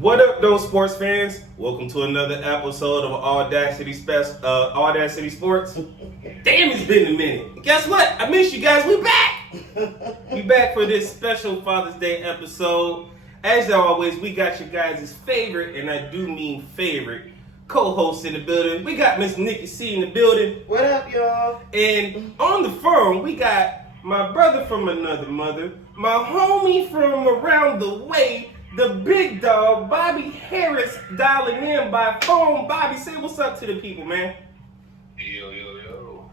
What up, those sports fans? Welcome to another episode of AwwDacity Sports. Damn, it's been a minute. And guess what? I miss you guys. We back. We back for this special Father's Day episode. As always, we got you guys' favorite, and I do mean favorite, co-host in the building. We got Miss NikkiC in the building. What up, y'all? And on the phone, we got my brother from another mother, my homie from around the way, the big dog, Bobby Harris, dialing in by phone. Bobby, say what's up to the people, man. Yo.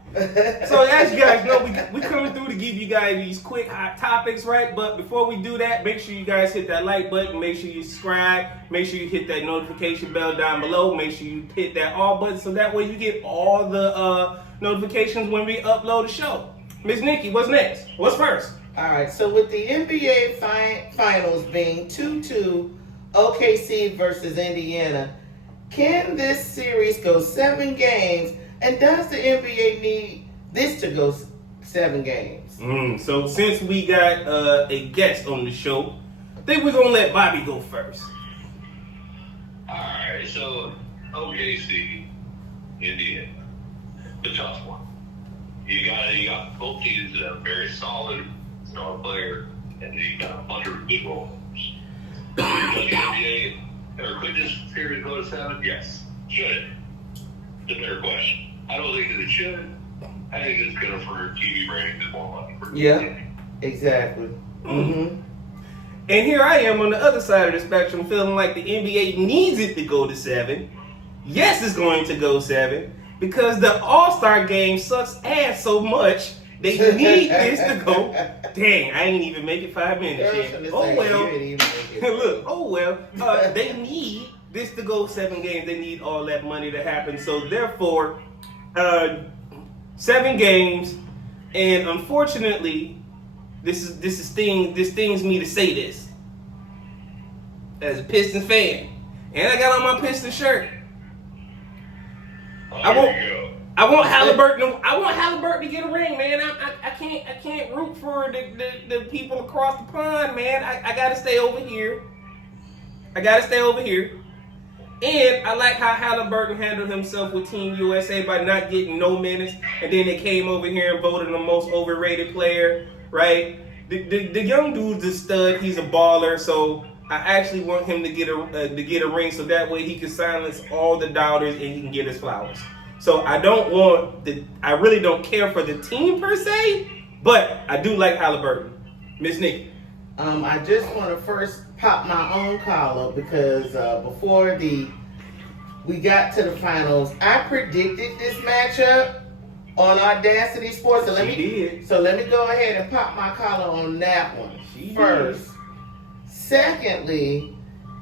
So as you guys know, we coming through to give you guys these quick hot topics, right? But before we do that, make sure you guys hit that like button. Make sure you subscribe. Make sure you hit that notification bell down below. Make sure you hit that all button so that way you get all the notifications when we upload the show. Miss Nikki, what's next? What's first? All right, so with the NBA finals being 2-2, OKC versus Indiana, can this series go 7 games? And does the NBA need this to go 7 games? So since we got a guest on the show, I think we're going to let Bobby go first. Alright, so OKC, Indiana, the tough one. You got both teams that are very solid star player, and you got a bunch of good roles. Does the NBA, or could this series go to 7? Yes. Should it? It's a better question. I don't think that it should. I think it's good for TV ratings and more money. Yeah, exactly. Mm-hmm. And here I am on the other side of the spectrum feeling like the NBA needs it to go to 7. Yes, it's going to go 7 because the All-Star game sucks ass so much. They need this to go. Dang, I ain't even make it 5 minutes yet. Oh well. Look, oh well. They need this to go 7 games. They need all that money to happen. So therefore, 7 games. And unfortunately, this stings me to say this as a Pistons fan, and I got on my Pistons shirt. I want Halliburton. I want Halliburton to get a ring, man. I can't root for the people across the pond, man. I gotta stay over here. And I like how Halliburton handled himself with Team USA by not getting no minutes, and then they came over here and voted the most overrated player, right? The young dude's a stud. He's a baller, so I actually want him to get a ring, so that way he can silence all the doubters and he can get his flowers. So I really don't care for the team per se, but I do like Halliburton. Miss Nikki. I just want to first pop my own collar because before we got to the finals, I predicted this matchup on AwwDacity Sports. So let me go ahead and pop my collar on that one first. Secondly,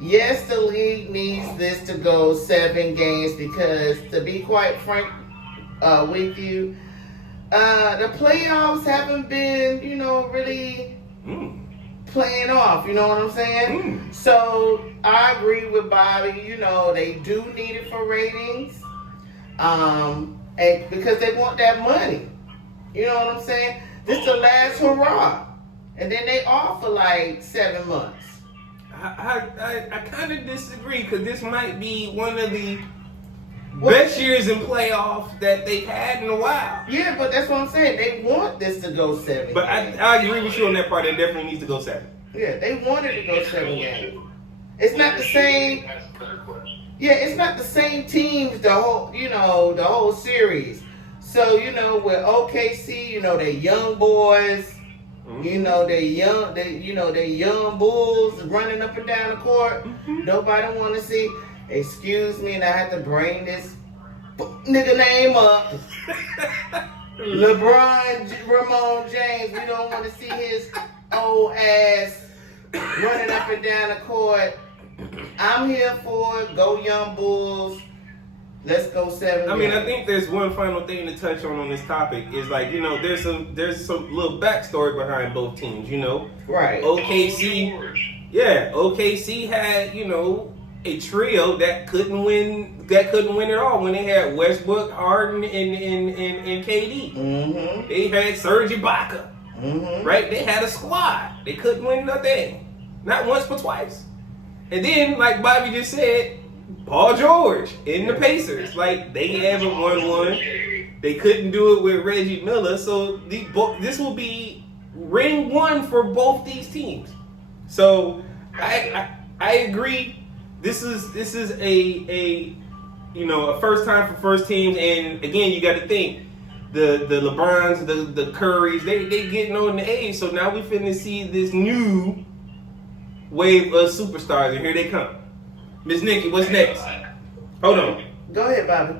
yes, the league needs this to go 7 games because, to be quite frank with you, the playoffs haven't been, really playing off. You know what I'm saying? So I agree with Bobby. They do need it for ratings, and because they want that money. You know what I'm saying? This is the last hurrah, and then they off for like 7 months. I kind of disagree because this might be one of the best years in playoffs that they've had in a while. Yeah, but that's what I'm saying. They want this to go 7 But games. I agree with you on that part. It definitely needs to go 7. Yeah, they wanted to go 7 games. It's not the same. Yeah, it's not the same teams the whole series. So, with OKC, they young boys. They young bulls running up and down the court. Nobody want to see. Excuse me, and I have to bring this nigga name up. LeBron Ramon James. We don't want to see his old ass running up and down the court. I'm here for it. Go young bulls. Let's go 7 I mean, games. I think there's one final thing to touch on this topic is there's some little backstory behind both teams, Right. OKC had, a trio that couldn't win it all when they had Westbrook, Harden, and KD. Mm-hmm. They had Serge Ibaka. Mm-hmm. Right? They had a squad. They couldn't win nothing. Not once but twice. And then, like Bobby just said, Paul George in the Pacers. Like, they haven't won one. They couldn't do it with Reggie Miller. So this will be ring one for both these teams. So I agree. This is a first time for first teams. And again, you got to think the LeBrons, the Currys, they getting on the age. So now we finna see this new wave of superstars, and here they come. Miss Nikki, what's next? Hold on. Go ahead, Bobby.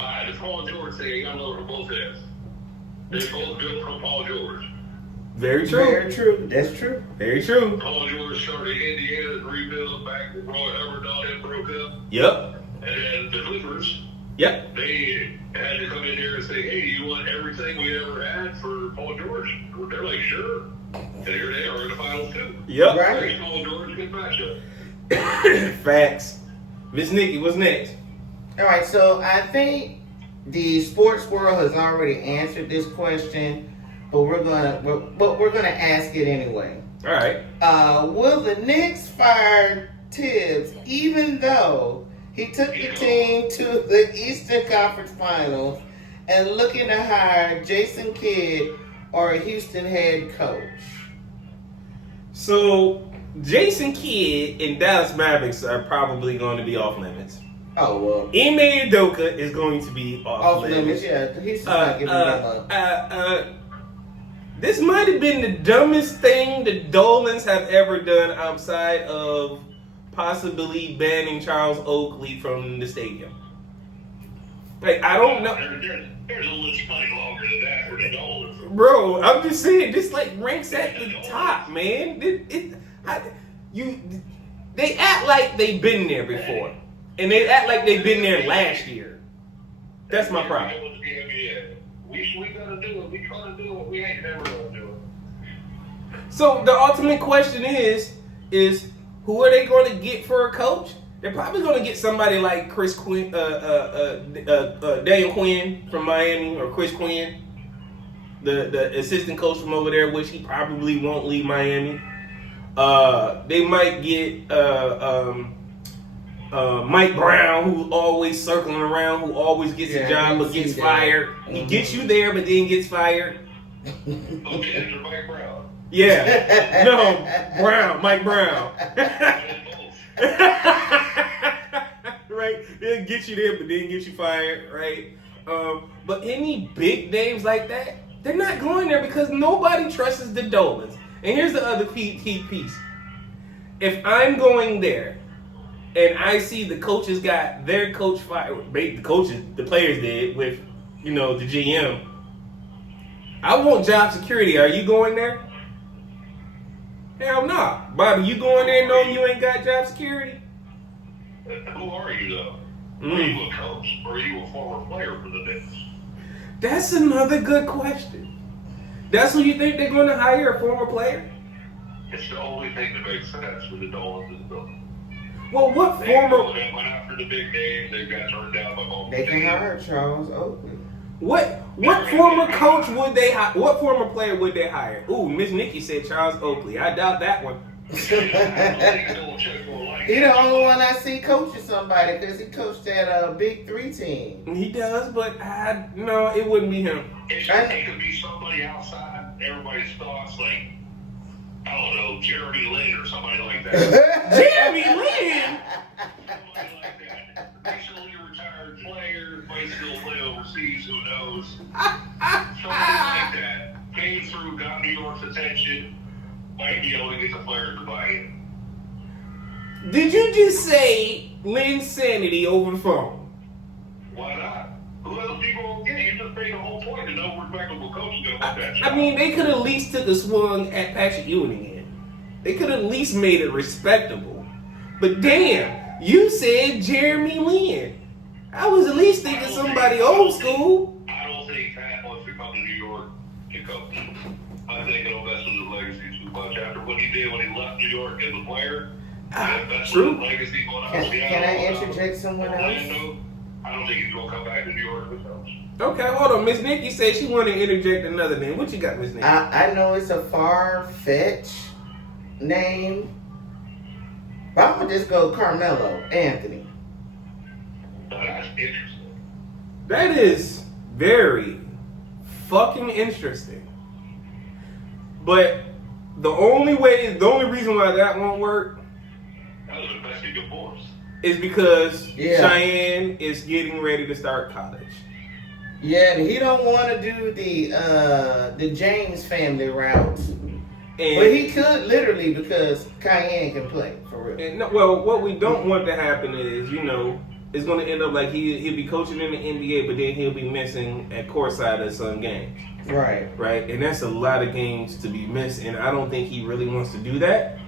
Alright, this Paul George thing, you gotta know from both ends. They both good from Paul George. Very true. Very true. That's true. Very true. Paul George started Indiana's rebuild back when Roy Hubbard and broke up. Yep. And the Clippers, Yep. they had to come in here and say, hey, do you want everything we ever had for Paul George? They're like, sure. And here they are in the finals too. Yep. Right. Thanks, Paul George, good matchup. Facts. Miss Nikki, what's next? All right, so I think the sports world has already answered this question, but we're gonna ask it anyway. All right. Will the Knicks fire Thibs even though he took the team to the Eastern Conference Finals and looking to hire Jason Kidd or a Houston head coach? So Jason Kidd and Dallas Mavericks are probably going to be off limits. Oh, well. Ime Udoka is going to be off limits. Yeah. Houston's not giving them up. This might have been the dumbest thing the Dolans have ever done outside of possibly banning Charles Oakley from the stadium. Like, I don't know. There's a list plenty longer than that for the Dolans. Bro, I'm just saying, this like ranks at the top, man. They act like they've been there before. And they act like they've been there last year. That's my problem. We gotta do it. We trying to do it. We ain't never gonna do it. So the ultimate question is who are they going to get for a coach? They're probably going to get somebody like Chris Quinn, Daniel Quinn from Miami, or Chris Quinn, the assistant coach from over there, which he probably won't leave Miami. They might get Mike Brown, who's always circling around, who always gets a job but gets fired. Mm-hmm. He gets you there but then gets fired. Okay, Mike Brown. Yeah. No, Mike Brown. Right? They'll get you there but then get you fired, right? But any big names like that, they're not going there because nobody trusts the Dolans. And here's the other key piece. If I'm going there and I see the coaches got their coach fired, the players did with, the GM, I want job security. Are you going there? Hell no. Bobby, you going there knowing you ain't got job security? Who are you, though? Are you a coach or are you a former player for the Knicks? That's another good question. That's who you think they're going to hire, a former player? It's the only thing that makes sense for the Dolans is the... Well, what They former... went after the big names. They got turned down by both They can teams. hire Charles Oakley. What former coach would they hire? What former player would they hire? Ooh, Miss Nikki said Charles Oakley. I doubt that one. He the only one I see coaching somebody because he coached that Big Three team. He does, but no, it wouldn't be him. It could be somebody outside everybody's thoughts, like, I don't know, Jeremy Lin or somebody like that. Jeremy Lin? Somebody like that. Recently retired player, might still play overseas, who knows. Something like that. Came through, got New York's attention, might be able to get the players to buy in. Did you just say Linsanity over the phone? Why not? Who else people will get? You just made the whole point that no respectable coach is going to want that job. I mean, they could at least took a swung at Patrick Ewing again. They could at least made it respectable. But damn, you said Jeremy Lin. I was at least thinking somebody old school. I don't think Pat wants to come to New York to coach. I think it'll mess with his legacy too much. After what he did when he left New York as a player, that's true. His legacy going out Can I interject someone else? Orlando, I don't think he's going to come back to New York as a coach. Okay, hold on. Miss Nikki said she wanted to interject another name. What you got, Miss Nikki? I know it's a far-fetched name, But I'm gonna just go Carmelo Anthony. That's interesting. That is very fucking interesting. But the only reason why that won't work That was a domestic divorce. is because Yeah. Cheyenne is getting ready to start college. Yeah, and he don't want to do the James family route. And, But he could literally because Cayenne can play for real. and well, what we don't want to happen is, it's going to end up like he'll be coaching in the NBA, but then he'll be missing at courtside of some games. Right. Right? And that's a lot of games to be missed, and I don't think he really wants to do that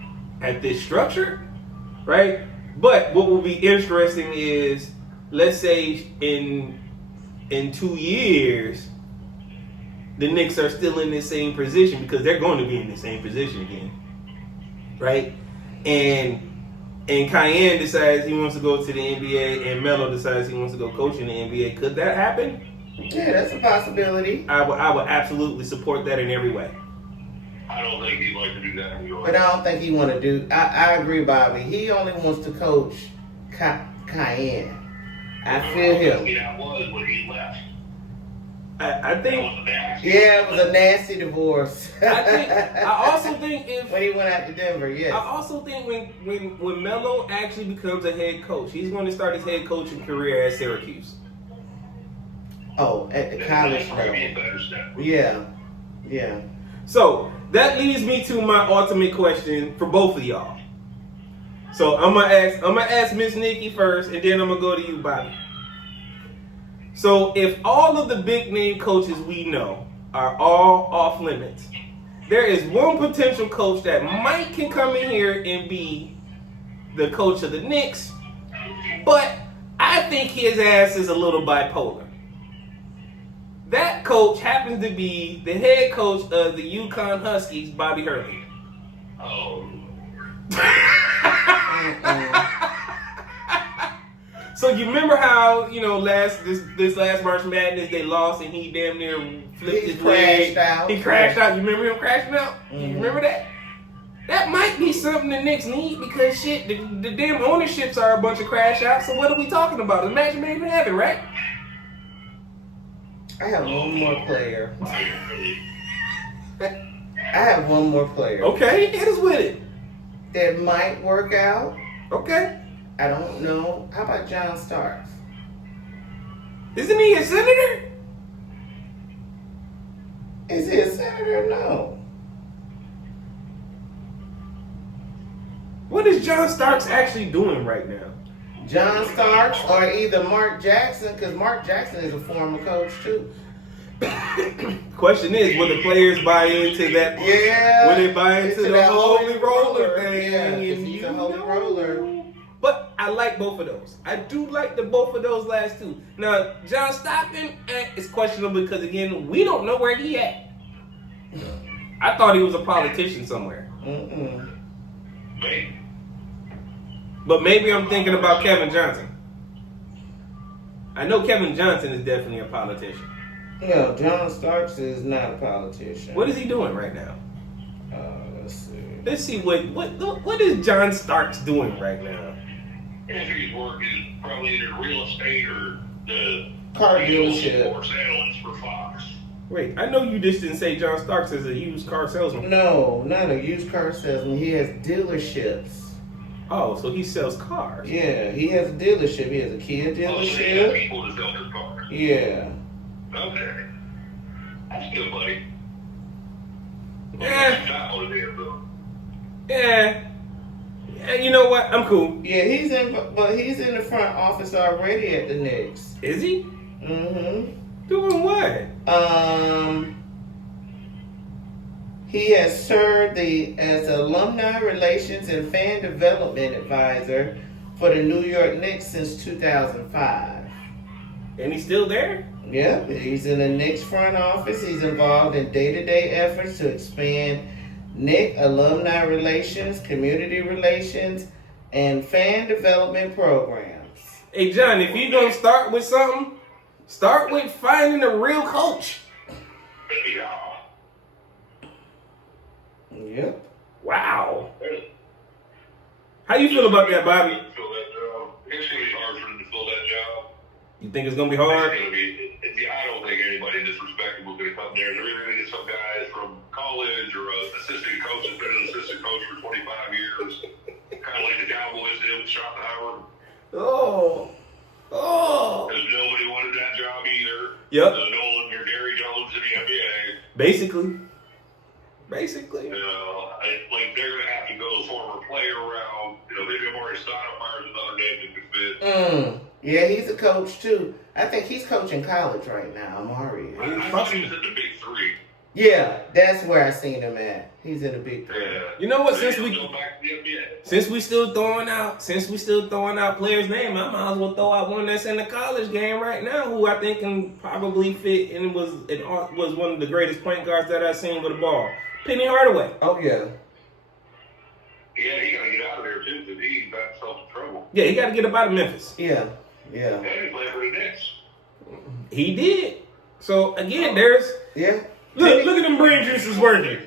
at this structure, right? But what will be interesting is, let's say in 2 years, the Knicks are still in the same position because they're going to be in the same position again, right? And Cayenne decides he wants to go to the NBA, and Melo decides he wants to go coach in the NBA. Could that happen? Yeah, that's a possibility. I would absolutely support that in every way. I don't think he'd like to do that in New York. But I don't think he want to do. I agree, Bobby. He only wants to coach Cayenne. I feel him. That was when he left. I That think. was a nasty. Yeah, it was a nasty divorce. I also think if when he went out to Denver, yes. I also think when Melo actually becomes a head coach, he's going to start his head coaching career at Syracuse. Oh, at the college That's probably a level. better step. Yeah. So that leads me to my ultimate question for both of y'all. So I'm gonna ask Miss Nikki first, and then I'm gonna go to you, Bobby. So if all of the big name coaches we know are all off limits, there is one potential coach that might can come in here and be the coach of the Knicks, but I think his ass is a little bipolar. That coach happens to be the head coach of the UConn Huskies, Bobby Hurley. Oh, So you remember how, this last March Madness they lost and he damn near flipped He his leg. crashed out. He crashed out. You remember him crashing out? You Mhm. remember that? That might be something the Knicks need because shit, the damn ownerships are a bunch of crash outs. So what are we talking about? A match made in heaven, right? I have one more player. Okay, hit us with it. That might work out. Okay. I don't know. How about John Starks? Isn't he a senator? Is he a senator? No. What is John Starks actually doing right now? John Starks or either Mark Jackson, because Mark Jackson is a former coach too. Question is, will the players buy into that? Yeah. Will they buy into the that holy roller thing? Yeah, 'cause And he's a holy roller. But I like both of those. I do like both of those last two. Now, John Stockton is questionable because, again, we don't know where he at. I thought he was a politician somewhere. maybe. But maybe I'm thinking about Kevin Johnson. I know Kevin Johnson is definitely a politician. No, John Starks is not a politician. What is he doing right now? Let's see. Let's see what is John Starks doing right now? If he's working probably either real estate or the Car dealership. sports analyst for Fox. Wait, I know you just didn't say John Starks is a used car salesman. No, not a used car salesman. He has dealerships. Oh, so he sells cars. Yeah, he has a dealership. He has a Kia Oh, so he has dealership. people to sell their cars. Yeah. Okay. That's good, buddy. Yeah. Not what it is, though. Yeah. You know what? I'm cool. Yeah, he's in the front office already at the Knicks. Is he? Mm-hmm. Doing what? He has served as alumni relations and fan development advisor for the New York Knicks since 2005. And he's still there? Yep, he's in the Knicks front office. He's involved in day-to-day efforts to expand Knicks alumni relations, community relations, and fan development programs. Hey, John, if you're going to start with something, start with finding a real coach. Yeah. Yep. Wow. How you feel about that, Bobby? It's going to be hard for him to fill that job. You think it's gonna be hard? It's going to be. I don't think anybody disrespectable is going to come there. They're either going to get some guys from college or an assistant coach that's been an assistant coach for 25 years, kind of like the Cowboys did with Sean Howard. Oh. Because nobody wanted that job either. Yep. Nolan or Gary Jones in the NBA. Basically. Like they're going to have to go the former player route. Maybe Amari Stoudemire's another name that could fit. Yeah, he's a coach too. I think he's coaching college right now, Amari. I thought he was in the Big Three. Yeah, that's where I seen him at. He's in the Big Three. Yeah. You know what? Go back to the NBA. Since we still throwing out players' name, I might as well throw out one that's in the college game right now, who I think can probably fit and was one of the greatest point guards that I've seen with the ball. Penny Hardaway. Oh yeah. Yeah, he got to get out of there too because he got himself in trouble. Yeah, he got to get up out of Memphis. Yeah. And he played for the Knicks. He did. So again, there's look at them brain juices working.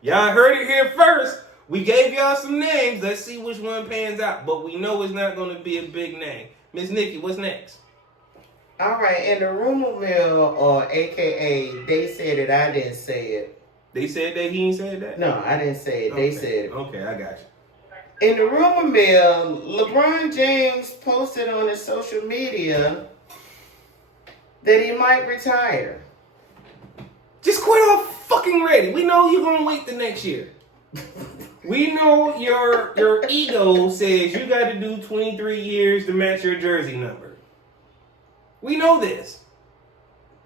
Y'all heard it here first. We gave y'all some names. Let's see which one pans out. But we know it's not going to be a big name. Miss Nikki, what's next? All right, in the rumor mill, or AKA, they said it, I didn't say it. They said that he ain't said that? No, I didn't say it. They said it. Okay, I got you. In the rumor mill, LeBron James posted on his social media that he might retire. Just quit off fucking ready. We know you're going to wait the next year. We know your ego says you got to do 23 years to match your jersey number. We know this.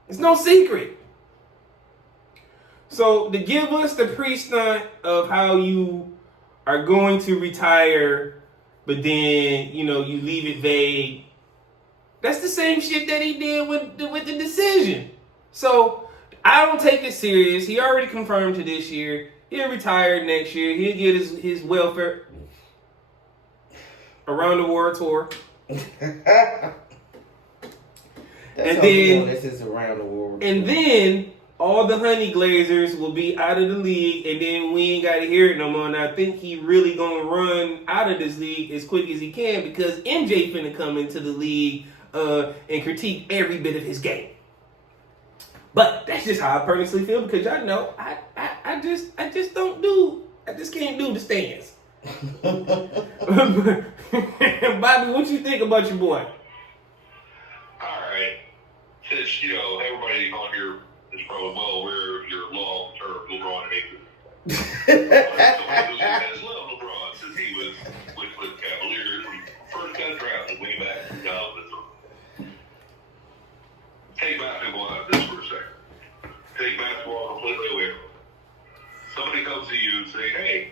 It's no secret. So to give us the pre-stunt of how you are going to retire, but then, you leave it vague, that's the same shit that he did with the decision. So I don't take it serious. He already confirmed to this year. He'll retire next year. He'll get his welfare around the world tour. This is around the world. And then all the honey glazers will be out of the league, and then we ain't got to hear it no more. And I think he really gonna run out of this league as quick as he can because MJ finna come into the league and critique every bit of his game. But that's just how I personally feel because y'all know I just can't do the stands. Bobby, what you think about your boy? All right. Since, everybody on here is probably well aware of your long-term LeBron hatred. Somebody who has loved LeBron since he was with Cavaliers when he first got drafted way back in 2003. Take basketball out of this for a second. Take basketball completely away from it. Somebody comes to you and say, hey,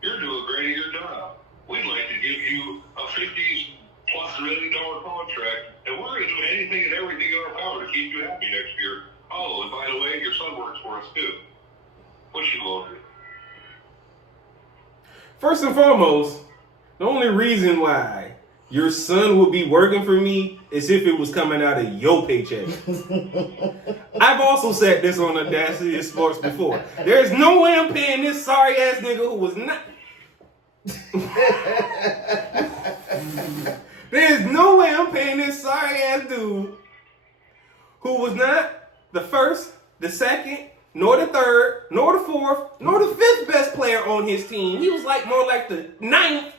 you're doing great at your job. We'd like to give you a $50+ million contract, and we're going to do anything and everything in our power to keep you happy next year. Oh, and by the way, your son works for us too. What you going to do? First and foremost, the only reason why your son would be working for me is if it was coming out of your paycheck. I've also said this on AwwDacity Sports before. There's no way I'm paying this sorry ass nigga who was not. There's no way I'm paying this sorry ass dude who was not the first, the second, nor the third, nor the fourth, nor the fifth best player on his team. He was more like the ninth.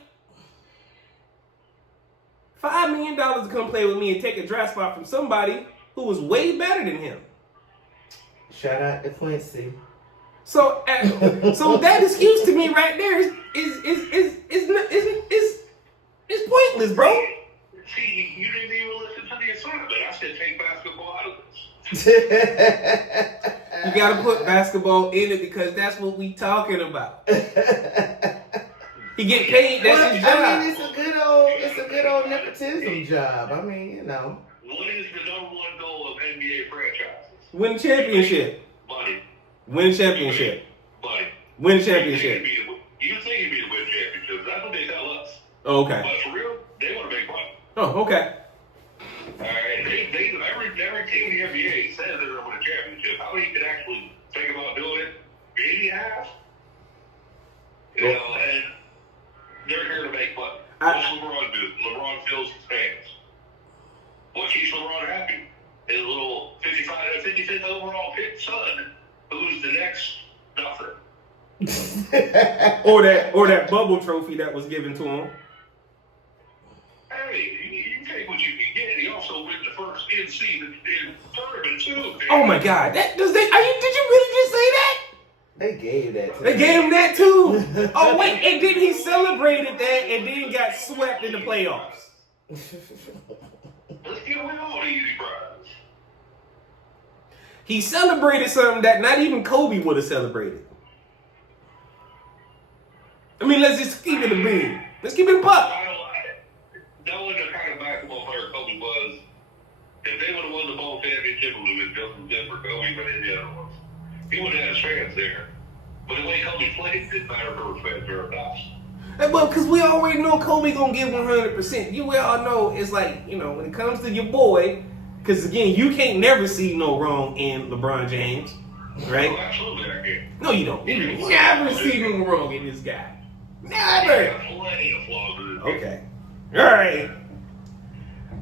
$5 million to come play with me and take a draft spot from somebody who was way better than him. Shout out to Quincy. So that excuse to me right there is pointless, bro. See, you didn't even listen to the assignment. I said take basketball out of this. You gotta put basketball in it because that's what we talking about. He get paid, that's his job. I mean, it's a good old nepotism job. I mean, What is the number one goal of NBA franchises? Win championship. Money. Win championship. Money. Win championship. You think you'd be to win championships. That's what they tell us. Oh, okay. But for real, they want to make money. Oh, okay. All right. Every team in the NBA says they're going to win a championship. How many could actually think about doing it? Maybe half. 55th overall pick son, who's the next nothing. or that bubble trophy that was given to him. Hey, you take what you can get. He also went the first in-season tournament too. Man. Oh my God! Did you really just say that? They gave that to They him. gave him that too. Oh wait, and then he celebrated that, and then got swept in the playoffs. Let's give away all the easy prize. He celebrated something that not even Kobe would have celebrated. I mean, let's just keep it a bean. Let's keep it a buck. Knowing the kind of basketball player Kobe was, if they would have won the ball championship, it would have been just as good for Kobe than any other ones. He would have had his fans there. But the way Kobe played didn't matter if there were fans or not. Well, because we already know Kobe gonna give 100%. We all know it's like, when it comes to your boy, because again, you can't never see no wrong in LeBron James, right? Oh, absolutely, I can. No, you don't. You never see no wrong in this guy. Never. He has plenty of flaws in his game. Okay. All right.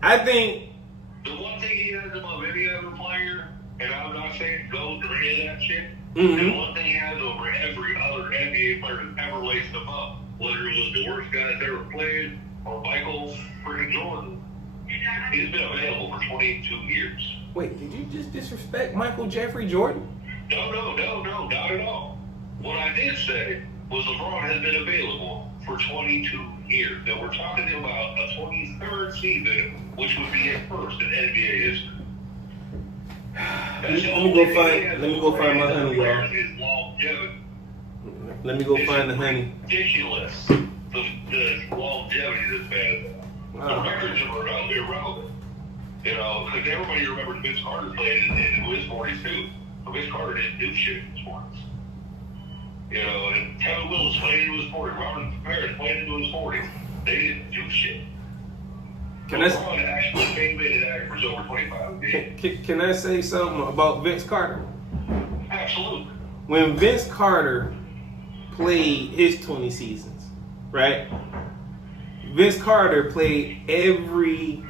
I think The one thing he has above any other player, and I'm not saying go to any of that shit, Mhm. the one thing he has over every other NBA player that's ever laced him up, whether it was the worst guy that's ever played or Michael freaking Jordan, he's been available for 22 years. Wait, did you just disrespect Michael Jeffrey Jordan? No, not at all. What I did say was LeBron has been available for 22 years. Now we're talking about a 23rd season, which would be a first in NBA history. Let me go find my honey, y'all. His longevity. Let me go find the honey. Ridiculous. The longevity this man has. Wow. The records are irrelevant. Because everybody remembers Vince Carter played in his 40s too. But Vince Carter didn't do shit in his 40s. And Kevin Willis played into his 40s. Robert Parrish played into his 40s. They didn't do shit. LeBron actually came in and averaged over 25 games. Can I say something about Vince Carter? Absolutely. When Vince Carter played his 20 seasons, right? Vince Carter played every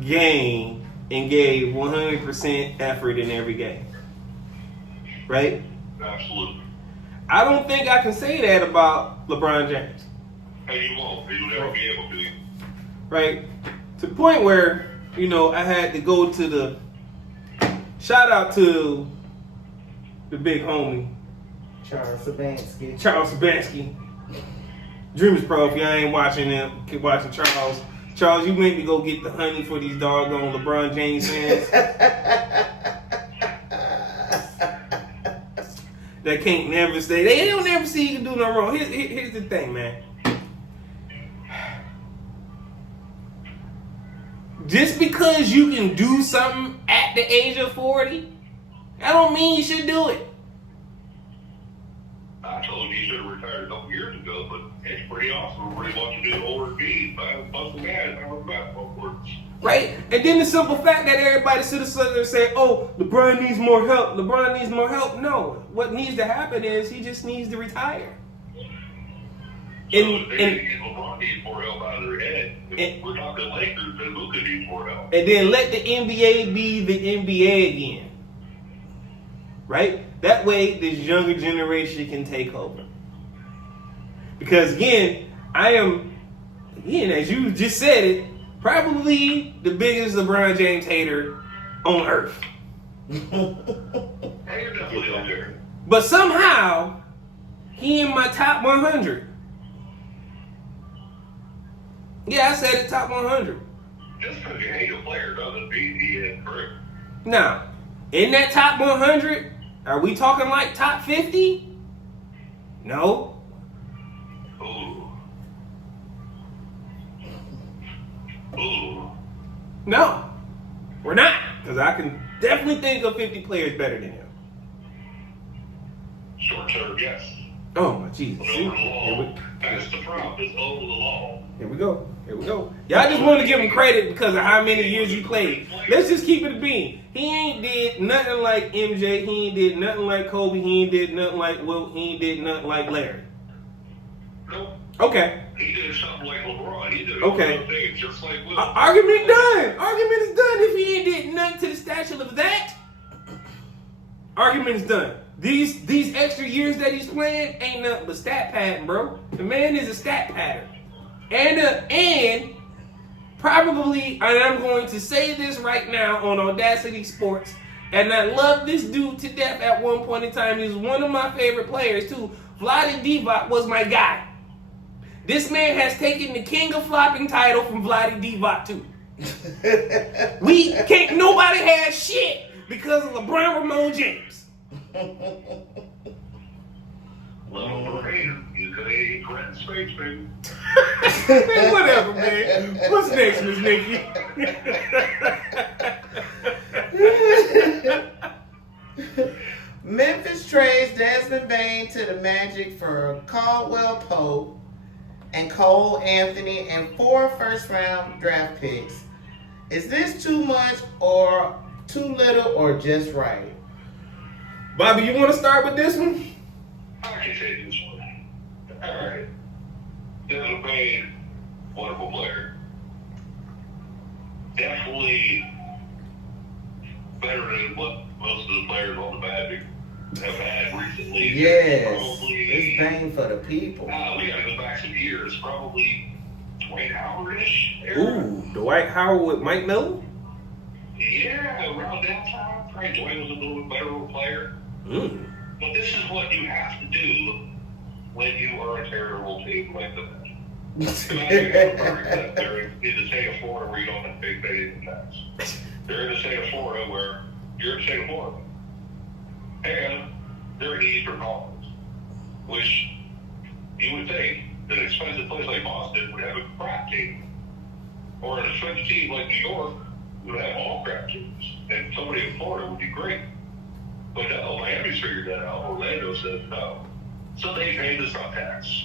game and gave 100% effort in every game, right? Absolutely. I don't think I can say that about LeBron James, And you won't. You'll never be able to. right? To the point where, I had to go to the shout out to the big homie, Charles Sabansky. Dreamers Pro, if y'all ain't watching him, keep watching Charles. Charles, you made me go get the honey for these doggone LeBron James fans that can't never stay. They don't never see you do no wrong. Here's the thing, man. Just because you can do something at the age of 40, that don't mean you should do it. I told you should have retired a couple years ago, but it's pretty awesome. We're really watching do overseas by a bunch of guys over basketball courts. Right? And then the simple fact that everybody should have sat there and say, oh, LeBron needs more help. LeBron needs more help. No. What needs to happen is he just needs to retire. So LeBron needs more help out of their head. If we're talking Lakers, then Luka needs more help. And then let the NBA be the NBA again. Right? That way, this younger generation can take over. Because again, I am, as you just said it, probably the biggest LeBron James hater on earth. Hey, you're definitely up there. But somehow, he in my top 100. Yeah, I said it, top 100. Just because you hate a player doesn't mean he is correct. Now, in that top 100, are we talking like top 50? No. Ooh. No. We're not. Because I can definitely think of 50 players better than him. Short-term, yes. Oh, my Jesus. See? Over the law. That's the problem. It's over the law. Here we go. Y'all just want to give him credit because of how many years he played. Let's just keep it a bean. He ain't did nothing like MJ. He ain't did nothing like Kobe. He ain't did nothing like Wilt. He ain't did nothing like Larry. Nope. Okay. He did something like LeBron. He did things just like Wilt. Argument done. Argument is done if he ain't did nothing to the stature of that. Argument's done. These extra years that he's playing ain't nothing but stat padding, bro. The man is a stat pattern. And probably, and I'm going to say this right now on AwwDacity Sports, and I love this dude to death at one point in time. He's one of my favorite players too. Vlade Divac was my guy. This man has taken the King of Flopping title from Vlade Divac too. Nobody has shit because of LeBron Ramon James. Little Rainer, you could have Grand Space, baby. Man, whatever, man. What's next, Miss Nikki? Memphis trades Desmond Bain to the Magic for Caldwell Pope and Cole Anthony and 4 first-round draft picks. Is this too much or too little or just right? Bobby, you want to start with this one? I can take this one. All right. Desmond Bain, wonderful player. Definitely better than what most of the players on the Magic have had recently. Yes. Probably, It's Bain for the people. we got to go back some years. Probably Dwight Howard-ish. Ooh, Dwight Howard with Mike Miller? Yeah, around that time, probably Dwight was a little bit better of a player. But this is what you have to do when you are a terrible team like the Magic. They're in the state of Florida where you don't have to pay anything tax. They're in the state of Florida where you're in the state of Florida. And they're in the Eastern Conference, which you would think that an expensive place like Boston would have a crap team. Or an expensive team like New York would have all crap teams. And somebody in Florida would be great. But no, Miami's figured that out. Orlando says no. So they paid the stock tax.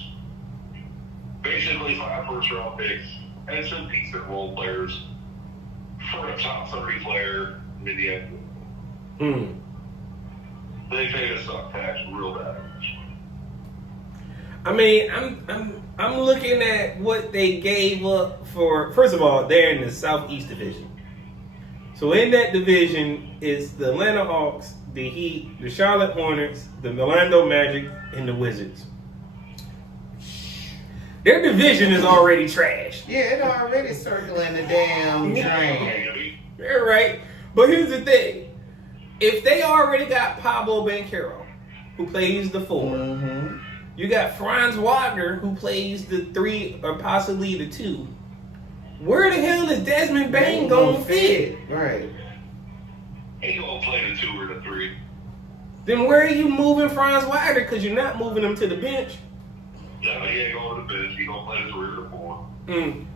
Basically 5 first-round picks and some decent role players for a top 30 player in the end. They paid the stock tax real bad. I mean, I'm looking at what they gave up for. First of all, they're in the Southeast Division. So in that division is the Atlanta Hawks, the Heat, the Charlotte Hornets, the Orlando Magic, and the Wizards. Their division is already trash. Yeah, it already circling the damn drain. You're right. But here's the thing. If they already got Pablo Banchero, who plays the 4, you got Franz Wagner, who plays the 3 or possibly the 2, where the hell is Desmond Bain going to fit? Right. He gonna play the 2 or the 3. Then where are you moving Franz Wagner? Because you're not moving him to the bench. No, he ain't going to the bench. He gonna play the 3 or the 4.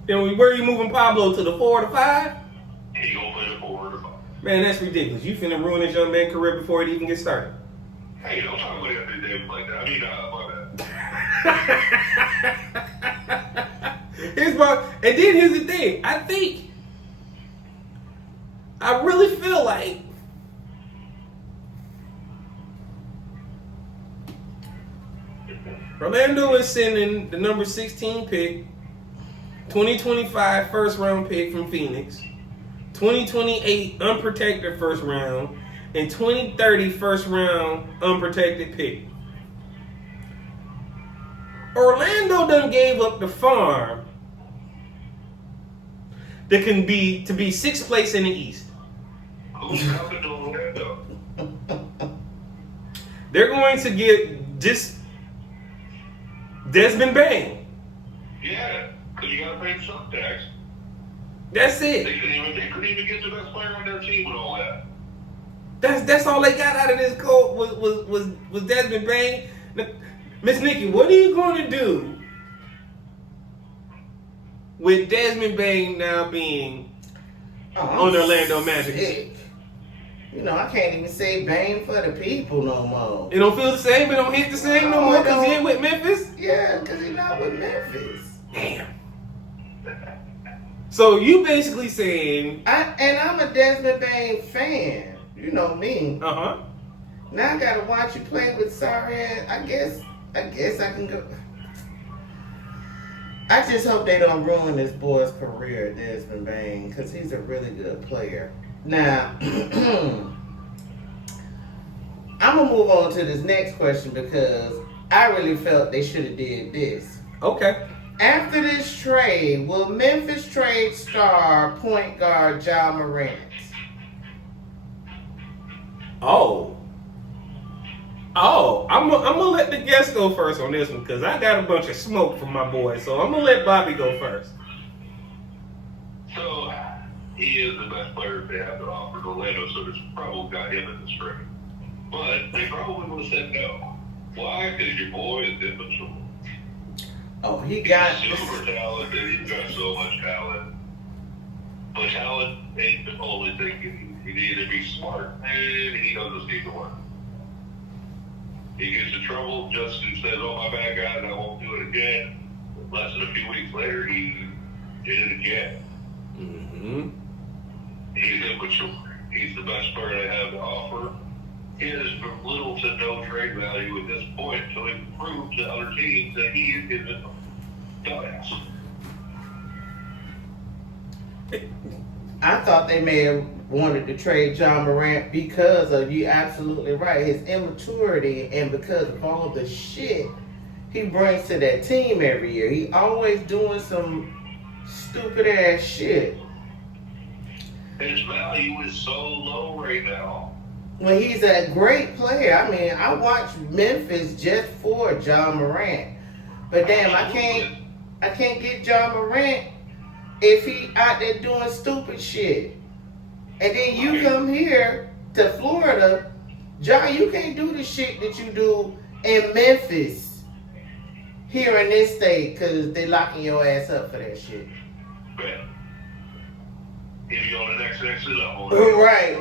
Then where are you moving Pablo, to the 4 or the 5? He gonna play the 4 or the 5. Man, that's ridiculous. You finna ruin this young man's career before it even gets started. Hey, don't talk about that damn like that. I mean, my bad. And then here's the thing. I really feel like Orlando is sending the number 16 pick, 2025 first round pick from Phoenix, 2028 unprotected first round, and 2030 first round unprotected pick. Orlando done gave up the farm that can be to be 6th place in the East. Who's coming to Orlando? They're going to get just Desmond Bain. Yeah, because you gotta pay the stock tax. That's it. They couldn't even get the best player on their team with all that. That's all they got out of this code was Desmond Bain. Miss Nikki, what are you going to do with Desmond Bain now being on the Orlando Magic? Sick. You know, I can't even say Bain for the people no more. It don't feel the same. It don't hit the same no more because he ain't with Memphis. Yeah, because he's not with Memphis. Damn. So you basically saying, I'm a Desmond Bain fan. You know me. Uh-huh. Now I gotta watch you play with sorry ass. I guess I can go. I just hope they don't ruin this boy's career, Desmond Bain, because he's a really good player. Now, I'm gonna move on to this next question because I really felt they should have did this. Okay. After this trade, will Memphis trade star point guard Ja Morant? I'm gonna let the guest go first on this one because I got a bunch of smoke from my boy. So I'm gonna let Bobby go first. So he is the best player they have to offer to Orlando, so there's probably got him in the trade. But they probably would have said no. Why? Because your boy is immature. Oh, he got He's super talented. He's got so much talent. But talent ain't the only thing. He needs to be smart, and he doesn't need to work. He gets in trouble. Justin says, "Oh, my bad, guys, I won't do it again." Less than a few weeks later, he did it again. Mm-hmm. He's immature. He's the best player they have to offer. He has little to no trade value at this point, so he proves to other teams that he isn't a dumbass. I thought they may have wanted to trade Ja Morant because of, you absolutely right, his immaturity and because of all the shit he brings to that team every year. He always doing some stupid ass shit. His value is so low right now. When he's a great player, I mean, I watched Memphis just for Ja Morant. But damn, I can't get Ja Morant if he out there doing stupid shit. And then you come here to Florida, Ja, you can't do the shit that you do in Memphis here in this state because they locking your ass up for that shit. But if you're on the next level, Right.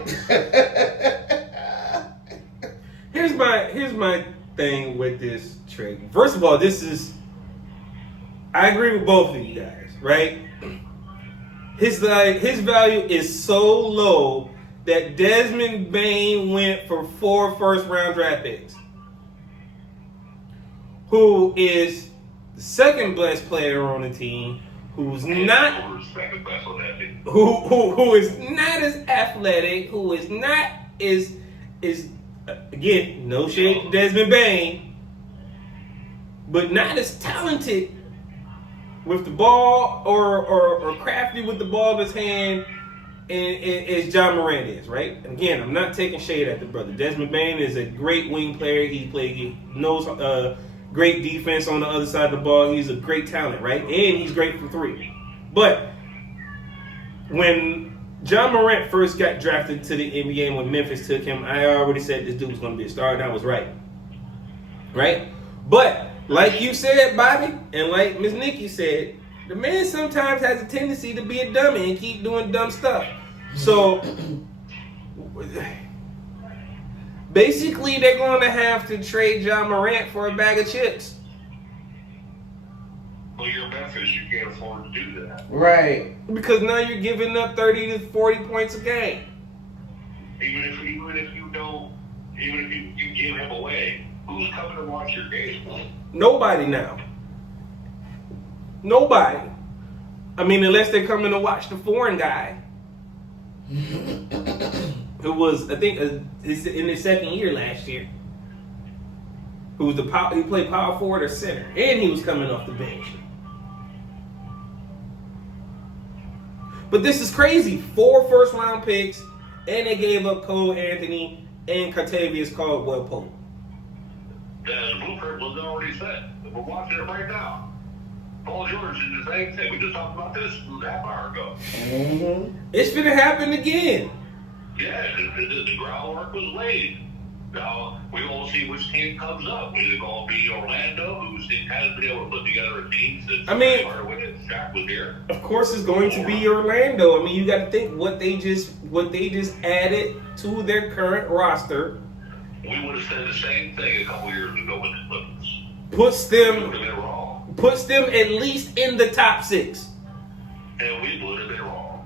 Here's my thing with this trade. First of all, I agree with both of you guys, right? His value is so low that Desmond Bane went for 4 first-round draft picks, who is the second best player on the team, who is not as athletic, who is not is again, no shade to Desmond Bane, but not as talented with the ball or crafty with the ball in his hand as Ja Morant is, right? And again, I'm not taking shade at the brother. Desmond Bane is a great wing player. He knows great defense on the other side of the ball. He's a great talent, right? And he's great from 3. But when Ja Morant first got drafted to the NBA and when Memphis took him, I already said this dude was going to be a star, and I was right. Right? But like you said, Bobby, and like Miss Nikki said, the man sometimes has a tendency to be a dummy and keep doing dumb stuff. So basically, they're going to have to trade Ja Morant for a bag of chips. Well, you're Memphis, you can't afford to do that. Right. Because now you're giving up 30 to 40 points a game. Even if you give him away, who's coming to watch your game? Nobody now. Nobody. I mean, unless they're coming to watch the foreign guy, who was, I think, in his second year last year, who was he played power forward or center, and he was coming off the bench. But this is crazy. 4 first-round picks, and they gave up Cole Anthony and Kentavious Caldwell-Pope. The blueprint was already set. We're watching it right now. Paul George is the same thing. We just talked about this a half hour ago. Mm-hmm. It's going to happen again. Yeah, the groundwork was laid. Now, we will see which team comes up. Is it going to be Orlando, who hasn't been able to put together a team since started with it? Shaq was here. Of course, it's going to be Orlando. I mean, you got to think what they just added to their current roster. We would have said the same thing a couple years ago with the Clippers. Puts We would have been wrong. Puts them at least in the top 6. And we would have been wrong.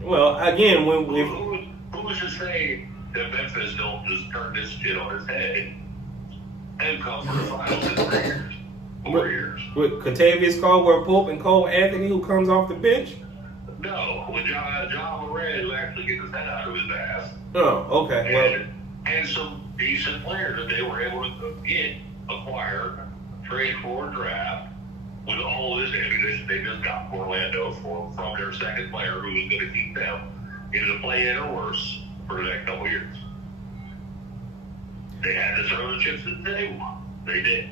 Well, again, Who was to say that Memphis don't just turn this shit on its head and come for the finals in 3 years? 4 years. With Kentavious Caldwell-Pope and Cole Anthony, who comes off the bench? No, with Ja Morant, who actually gets his head out of his ass. Oh, okay. And some decent players that they were able to acquire, trade for, draft, with all this ammunition they just got from Orlando from their second player who was going to keep them into the play-in or worse for the next couple years. They had to throw the chips at the table. They did.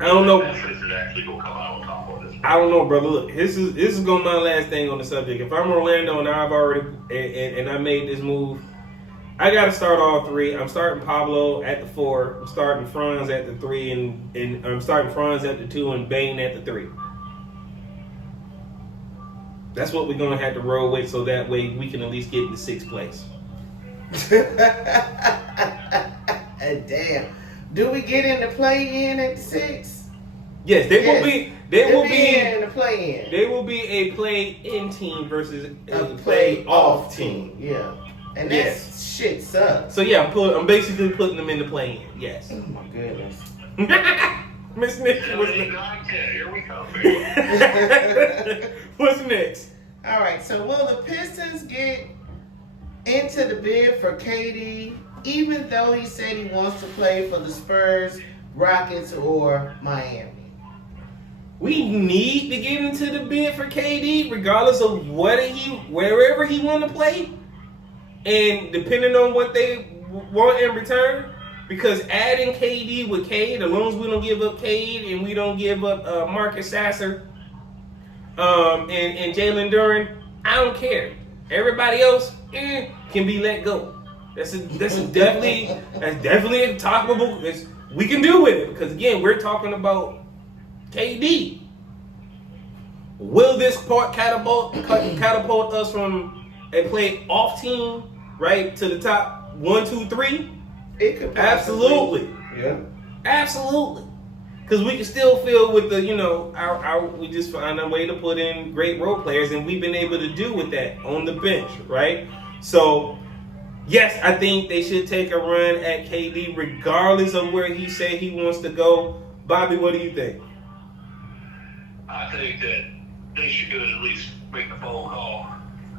I don't know. Memphis is actually going to come out on top of this. I don't know, brother. Look, this is going to be my last thing on the subject. If I'm Orlando and I've already and I made this move, I got to start all three. I'm starting Pablo at the 4. I'm starting Franz at the 3, and I'm starting Franz at the 2, and Bane at the 3. That's what we're going to have to roll with, so that way we can at least get in the 6th place. Damn. Do we get in the play-in at the 6? Yes, they will be. They will be in the play-in. They will be a play-in team versus a play-off team. Yeah, and that shit sucks. So yeah, I'm basically putting them in the play-in. Yes. Oh my goodness. Miss NikkiC, what's next? Here we come, baby. What's next? All right. So will the Pistons get into the bid for KD, even though he said he wants to play for the Spurs, Rockets, or Miami? We need to get into the bid for KD, regardless of wherever he want to play, and depending on what they want in return. Because adding KD with Cade, as long as we don't give up Cade and we don't give up Marcus Sasser, and Jalen Duren, I don't care. Everybody else can be let go. That's definitely a talkable. We can do with it, because again, we're talking about KD. Will this part catapult us from a play-off team right to the top 1, 2, 3? It could absolutely, yeah, absolutely. Because we can still feel with the we just find a way to put in great role players, and we've been able to do with that on the bench, right? So yes, I think they should take a run at KD regardless of where he said he wants to go. Bobby, what do you think? I think that they should at least make the phone call.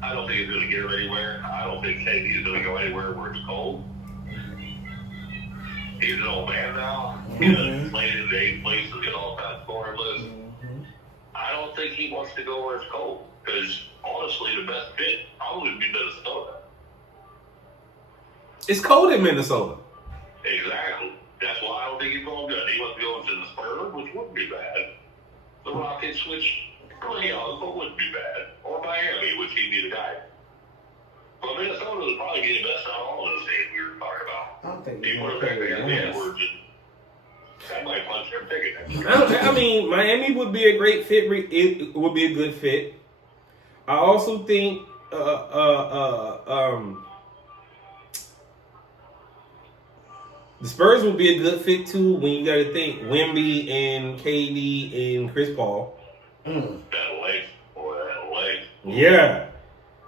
I don't think it's going to get him anywhere. I don't think KD is going to go anywhere where it's cold. He's an old man now. He's played in the 8th place to get all time scoring list. I don't think he wants to go where it's cold, because honestly, the best fit probably would be Minnesota. It's cold in Minnesota. Exactly. That's why I don't think he's going good. He wants to go to the Spurs, which wouldn't be bad. The Rockets, which really young, but wouldn't be bad. Or Miami, which he'd be the guy. But Minnesota would probably be the best out of all those teams we were talking about. I don't think He would have picked the Edwards, and that might punch their ticket. I mean, Miami would be a great fit. It would be a good fit. I also think the Spurs would be a good fit too, when you got to think Wemby and KD and Chris Paul. That leg, boy, that leg.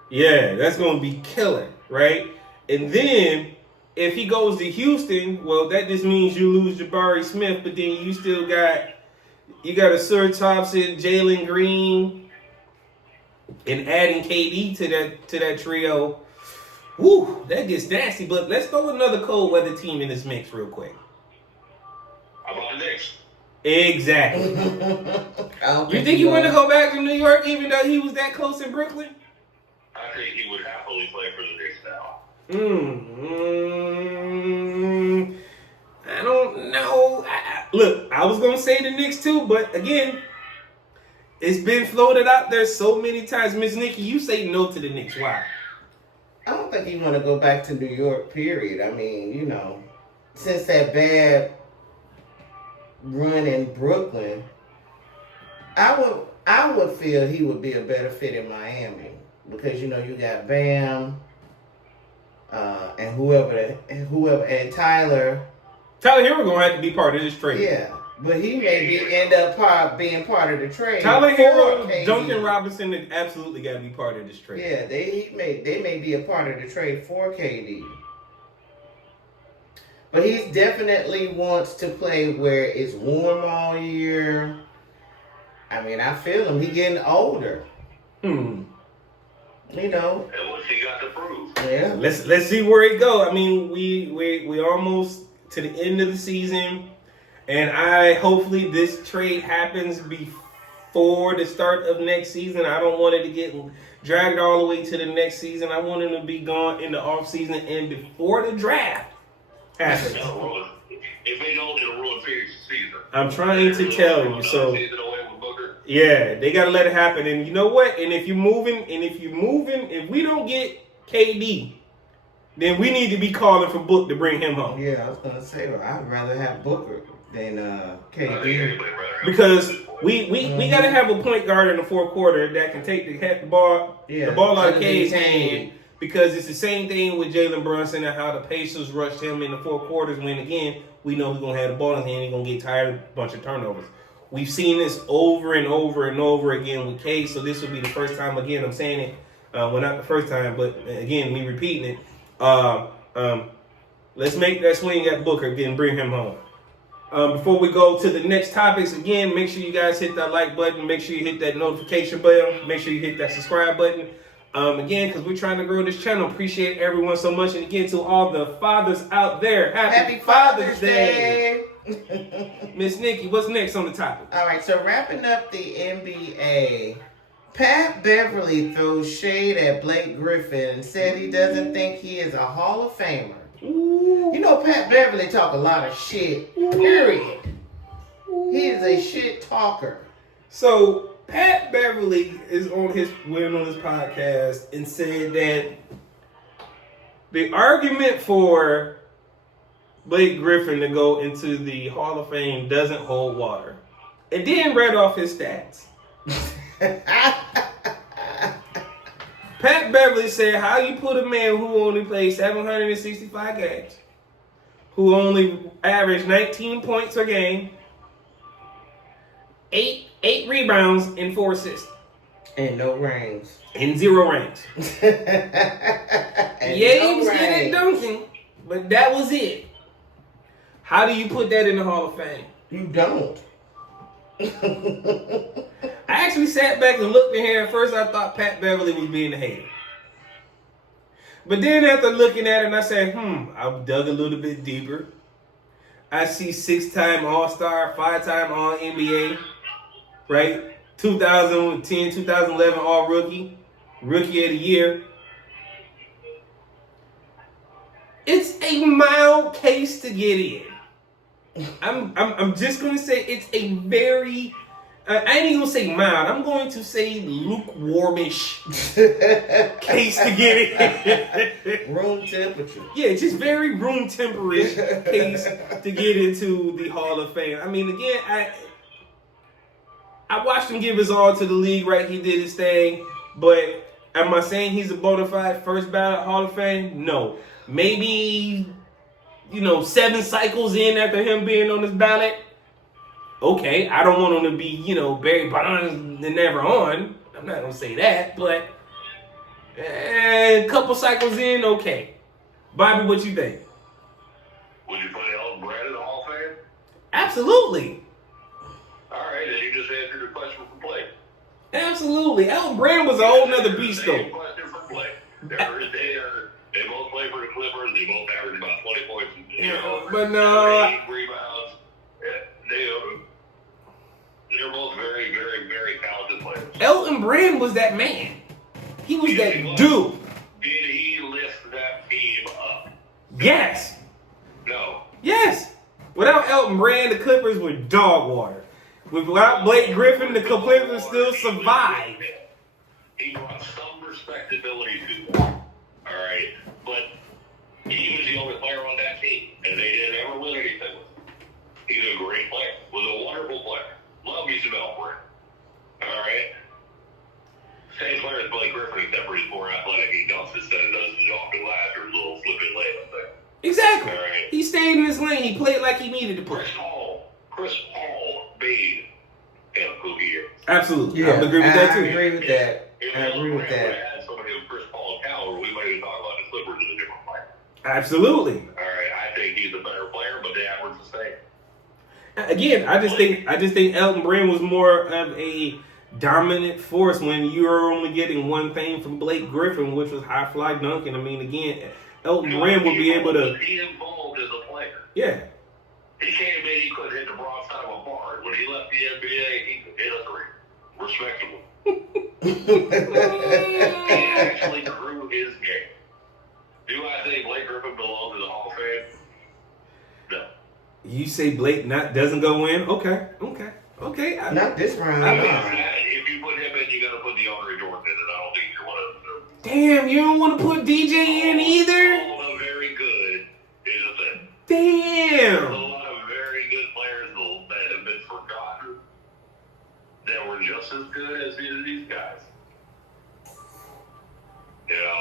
Yeah, that's going to be killer, right? And then if he goes to Houston, well, that just means you lose Jabari Smith, but then you still got a Sir Thompson, Jalen Green, and adding KD to that trio. Woo, that gets nasty. But let's go with another cold weather team in this mix real quick. How about the Knicks? Exactly. You think he wanted to go back to New York even though he was that close in Brooklyn? I think he would happily play for the Knicks now. I don't know. Look, I was going to say the Knicks too, but again, it's been floated out there so many times. Miss NikkiC, you say no to the Knicks. Why? I don't think he want to go back to New York, period. I mean, since that bad run in Brooklyn, I would feel he would be a better fit in Miami, because you got Bam, and whoever and Tyler. Tyler Hero gonna have to be part of this trade. Yeah, but he may end up being part of the trade. Tyler Hero, Duncan Robinson, absolutely got to be part of this trade. Yeah, they may be a part of the trade for KD. But he definitely wants to play where it's warm all year. I mean, I feel him. He getting older. You know. And what's he got to prove? Yeah. Let's see where it go. I mean, we almost to the end of the season, and hopefully this trade happens before the start of next season. I don't want it to get dragged all the way to the next season. I want him to be gone in the off season and before the draft happens. If they don't, it'll ruin Phoenix's season. I'm trying to tell you. So yeah, they gotta let it happen. And you know what? And if we don't get KD, then we need to be calling for Book to bring him home. Yeah, I was gonna say, well, I'd rather have Booker than KD. Because we gotta have a point guard in the fourth quarter that can take the ball out of K's hand. Because it's the same thing with Jalen Brunson and how the Pacers rushed him in the fourth quarters when, again, we know he's going to have the ball in his hand. He's going to get tired of a bunch of turnovers. We've seen this over and over and over again with K, so this will be the first time, again, I'm saying it. Well, not the first time, but, again, me repeating it. Let's make that swing at Booker again, bring him home. Before we go to the next topics, again, make sure you guys hit that like button. Make sure you hit that notification bell. Make sure you hit that subscribe button. Again, because we're trying to grow this channel. Appreciate everyone so much. And again, to all the fathers out there, happy Father's Day. Miss Nikki, what's next on the topic? All right, so wrapping up the NBA, Pat Beverly throws shade at Blake Griffin and said he doesn't think he is a Hall of Famer. Ooh. You know, Pat Beverly talk a lot of shit, period. He is a shit talker. So, Pat Beverly went on his podcast and said that the argument for Blake Griffin to go into the Hall of Fame doesn't hold water. And then read off his stats. Pat Beverly said, how you put a man who only played 765 games, who only averaged 19 points a game, 8 rebounds and 4 assists. And no rings. And 0 rings. And yeah, no he was good at dunking, but that was it. How do you put that in the Hall of Fame? You don't. I actually sat back and looked in here. At first, I thought Pat Beverly was being a hater. But then after looking at it, I said, I dug a little bit deeper. I see 6-time All-Star, 5-time All-NBA, right? 2010, 2011 All-Rookie, Rookie of the Year. It's a mild case to get in. I'm just going to say it's a very, I ain't even going to say mild. I'm going to say lukewarmish case to get in. Room temperature. Yeah, just very room temperish case to get into the Hall of Fame. I mean, again, I watched him give his all to the league, right? He did his thing. But am I saying he's a bona fide first ballot Hall of Fame? No. Maybe, 7 cycles in after him being on this ballot. Okay, I don't want him to be, Barry Bonds and never on. I'm not going to say that, but a couple cycles in, okay. Bobby, what you think? Would you put Elton Brand in the Hall of Fame? Absolutely. All right, then you just answered your question for Blake. Absolutely. Elton Brand was a whole nother beast, though. Same question for Blake. They both play for the Clippers. They both average about 20 points. But no. 8 rebounds. They're both very, very, very talented players. Elton Brand was that man. He was that dude. Did he lift that team up? Yes. No. Yes. Without Elton Brand, the Clippers were dog water. Without Blake Griffin, the Clippers still survived. He brought some respectability to them. All right. But he was the only player on that team, and they didn't ever win anything with him. He's a great player. Was a wonderful player. Love me some Elton Brand. All right. Same player as Blake Griffin, except for he's more athletic. He dunks instead of does his off the glass or his little flipping layup thing. Exactly. All right. He stayed in his lane. He played like he needed to play. Chris Paul made him who he is. Absolutely. Yeah, I agree with that, too. I agree with that. If I agree with that. had somebody with Chris Paul's caliber, we might even talk about the Clippers as a different player. Absolutely. All right, I think he's a better player, but they average the same. Again, I just think Elton Brand was more of a dominant force when you're only getting one thing from Blake Griffin, which was high fly dunking. I mean, again, Elton Brand will be able to. He involved as a player. Yeah. He came in, he couldn't hit the broadside of a bar. When he left the NBA, he could hit a three. Respectable. He actually grew his game. Do I think Blake Griffin belongs to the Hall of Fame? No. You say Blake doesn't go in? Okay. Not this round. If you put him in, you got to put DeAndre Jordan in, and I don't think you're one of them. Damn, you don't want to put DJ in either? All the very good is a thing. Damn. There's a lot of very good players that have been forgotten that were just as good as these guys. You know,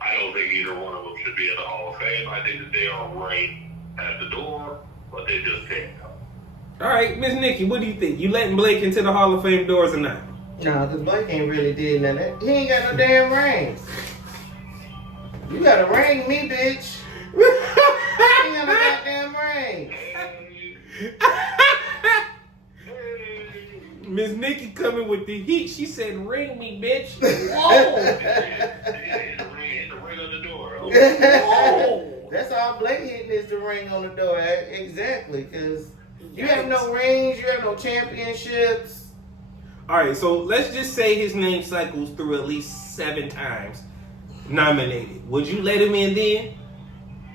I don't think either one of them should be in the Hall of Fame. I think that they are right at the door, but they just can't come. All right, Miss Nikki, what do you think? You letting Blake into the Hall of Fame doors or not? No, because Blake ain't really did nothing. He ain't got no damn rings. You gotta ring me, bitch. He ain't got no goddamn rings. Miss Nikki coming with the heat. She said, ring me, bitch. Whoa. Hit the ring on the door. Oh. Whoa. That's all Blake hitting is the ring on the door. Exactly, because you have no rings, you have no championships. All right, so let's just say his name cycles through at least 7 times nominated. Would you let him in then?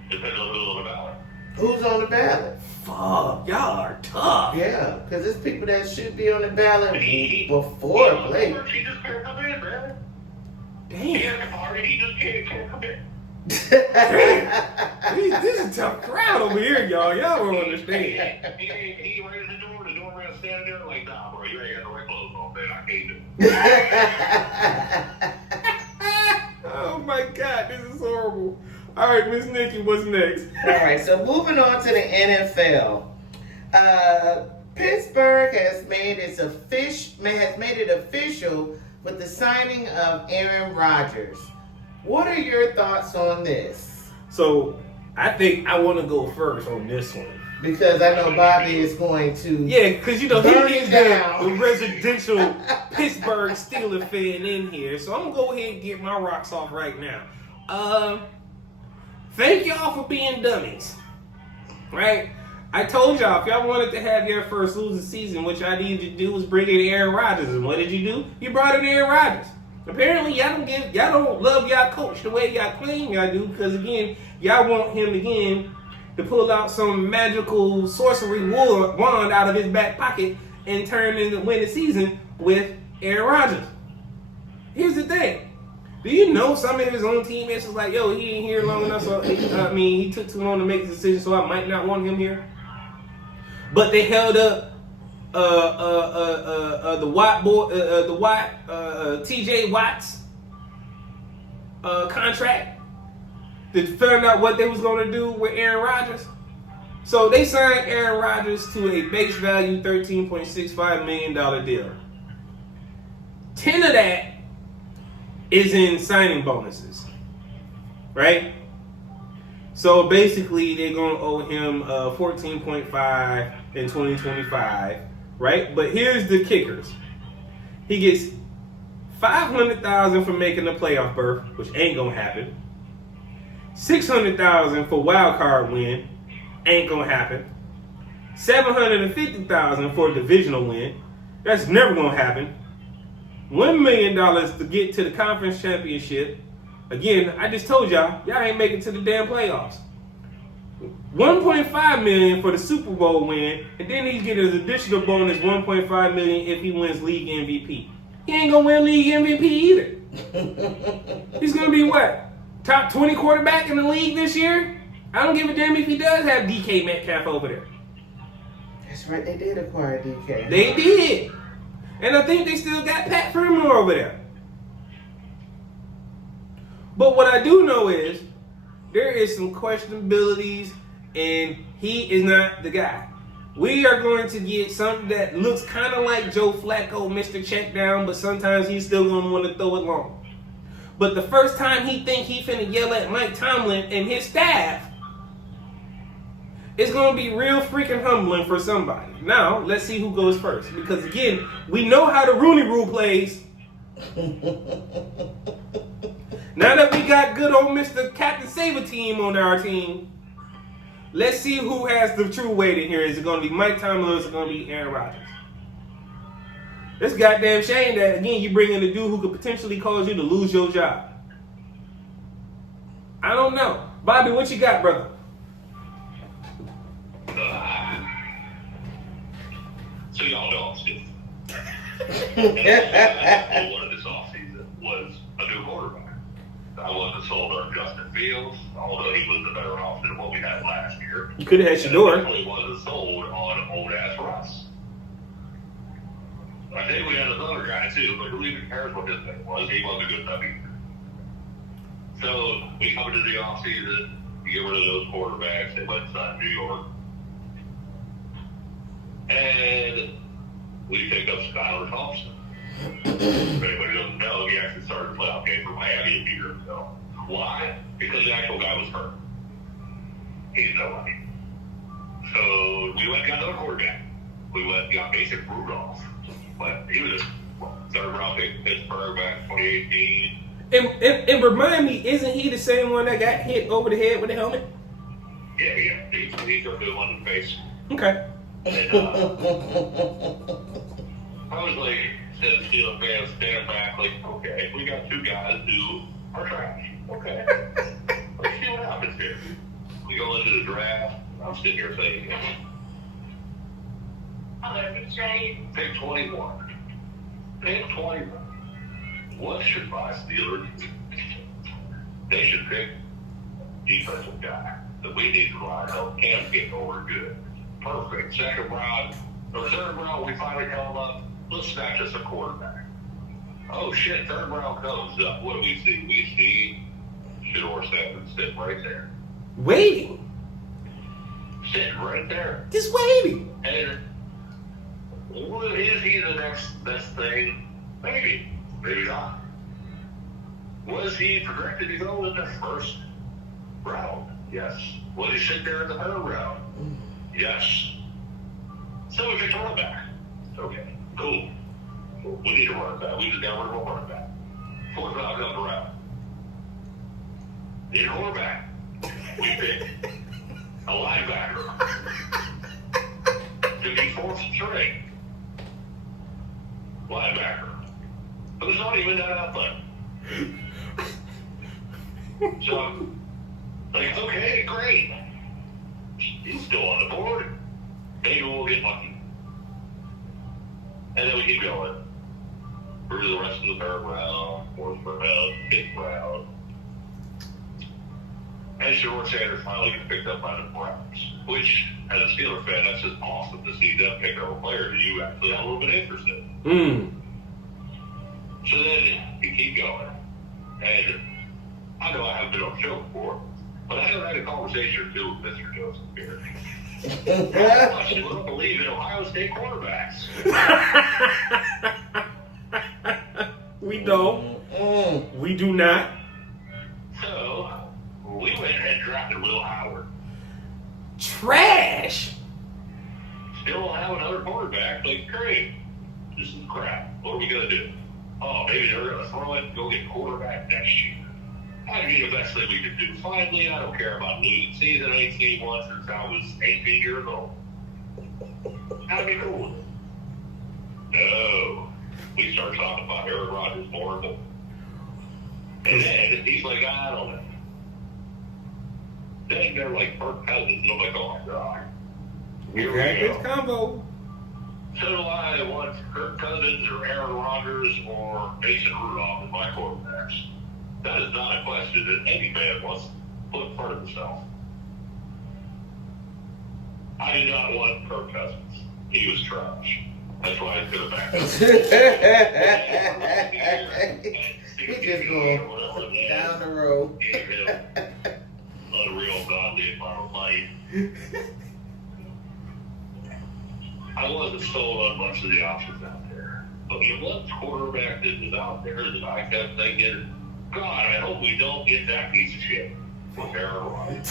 Depends on who's on the ballot. Who's on the ballot? Fuck, y'all are tough. Yeah, because there's people that should be on the ballot before Blake. He just can't come in, man. He Damn. has a party, he just can't come in. This is a tough crowd over here, y'all. Y'all don't understand. He ran the door man standing there like, nah, bro, you ain't got the right clothes on, man. I can't do it. Oh my God, this is horrible. All right, Miss Nikki, what's next? All right, so moving on to the NFL. Pittsburgh has made it official with the signing of AaronRodgers. What are your thoughts on this? So, I think I want to go first on this one. Because I know Bobby is going to. Yeah, because you know burn he is it down. the residential Pittsburgh Steelers fan in here, so I'm gonna go ahead and get my rocks off right now. Thank y'all for being dummies, right? I told y'all if y'all wanted to have your first losing season, what y'all needed to do was bring in AaronRodgers, and what did you do? You brought in AaronRodgers. Apparently, y'all don't love y'all coach the way y'all claim y'all do, because again, y'all want him again to pull out some magical sorcery wand out of his back pocket and turn into win the season with AaronRodgers. Here's the thing. Do you know some of his own teammates was like, yo, he ain't here long enough, so he took too long to make the decision, so I might not want him here. But they held up the TJ Watt's contract to find out what they was going to do with AaronRodgers. So they signed AaronRodgers to a base value $13.65 million deal. 10 of that is in signing bonuses, right? So basically, they're going to owe him $14.5 in 2025, right? But here's the kickers: he gets $500,000 for making the playoff berth, which ain't gonna happen. $600,000 for wild card win, ain't gonna happen. $750,000 for a divisional win, that's never gonna happen. $1 million to get to the conference championship. Again, I just told y'all ain't making it to the damn playoffs. $1.5 million for the Super Bowl win, and then he's getting an additional bonus $1.5 million if he wins league MVP. He ain't gonna win league MVP either. He's gonna be what? Top 20 quarterback in the league this year? I don't give a damn if he does have DK Metcalf over there. That's right, they did acquire DK. They did. And I think they still got Pat Firmino over there. But what I do know is there is some questionabilities, and he is not the guy. We are going to get something that looks kind of like Joe Flacco, Mr. Checkdown, but sometimes he's still going to want to throw it long. But the first time he think he finna yell at Mike Tomlin and his staff, it's going to be real freaking humbling for somebody. Now, let's see who goes first. Because, again, we know how the Rooney Rule plays. Now that we got good old Mr. Captain Saber team on our team, let's see who has the true weight in here. Is it going to be Mike Tomlin or is it going to be Aaron Rodgers? It's a goddamn shame that, again, you bring in a dude who could potentially cause you to lose your job. I don't know. Bobby, what you got, brother? So y'all know I'm still. And one of this offseason was a new quarterback. I wasn't sold on Justin Fields, although he was a better option than what we had last year. You could have had Shador. I definitely wasn't sold on old-ass Russ. I think we had another guy, too, but who even cares what his name was? He wasn't good enough either. So we come into the offseason, we get rid of those quarterbacks. They went to New York. And we picked up Skylar Thompson. If anybody doesn't know, he actually started a playoff game for Miami a year ago. Why? Because the actual guy was hurt. He's nobody. So we went and got another quarterback. We went and got Mason Rudolph. But he was a third round pick in Pittsburgh back in 2018. And remind me, isn't he the same one that got hit over the head with the helmet? Yeah. He took the one in the face. Okay. And, I was like, instead of Steelers fans stand back, like, okay, we got two guys who are trash. Okay. Let's see what happens here. We go into the draft. I'm sitting here saying, pick 21. Pick 21. What should my Steelers do? They should pick defensive guy that we need to line up. Cam's getting over good. Perfect. Second round, or third round, we finally come up. Let's snatch us a quarterback. Oh shit, third round comes up. What do we see? We see Shador sitting right there. Waiting. Sitting right there. Just waiting. And is he the next best thing? Maybe. Maybe not. Was he projected to go in the first round? Yes. Was he sit there in the third round? Yes. So we picked a running back. Okay, cool. We need a running back. We just got rid of a running back. Fourth round comes around. Need a quarterback. We picked a linebacker. To be fourth string. Linebacker. Who's not even that athletic. So, like, okay, great. He's still on the board. Maybe we'll get lucky. And then we keep going. Through the rest of the third round, fourth round, fifth round. And Shador Sanders finally gets picked up by the Browns. Which, as a Steelers fan, that's just awesome to see them pick up a player that you actually have a little bit interested in. So then you keep going. And I know I haven't been on the show before, but I have had a conversation or two with Mr. Joseph here. How much you don't believe in Ohio State quarterbacks? We don't. We do not. So, we went and drafted Will Howard. Trash. Still don't have another quarterback. Like, great. This is crap. What are we going to do? Oh, maybe they're going to throw it and go get quarterback next year. That'd be the best thing we could do. Finally, I don't care about losing season 18 once since I was 18 years old. That'd be cool. No. We start talking about AaronRodgers more and more. And then he's like, I don't know. Then they're like Kirk Cousins, and I'm like, oh my God. Here we go. This combo. So do I want Kirk Cousins or AaronRodgers or Mason Rudolph as my quarterbacks? That is not a question that any man wants to put in front of himself. I did not want Kirk Cousins. He was trash. That's why I could have backed He just going down the road. Unreal, godly, and my life. I wasn't sold on much of the options out there. But the one quarterback that is out there that I kept thinking, God, I hope we don't get that piece of shit. with AaronRodgers.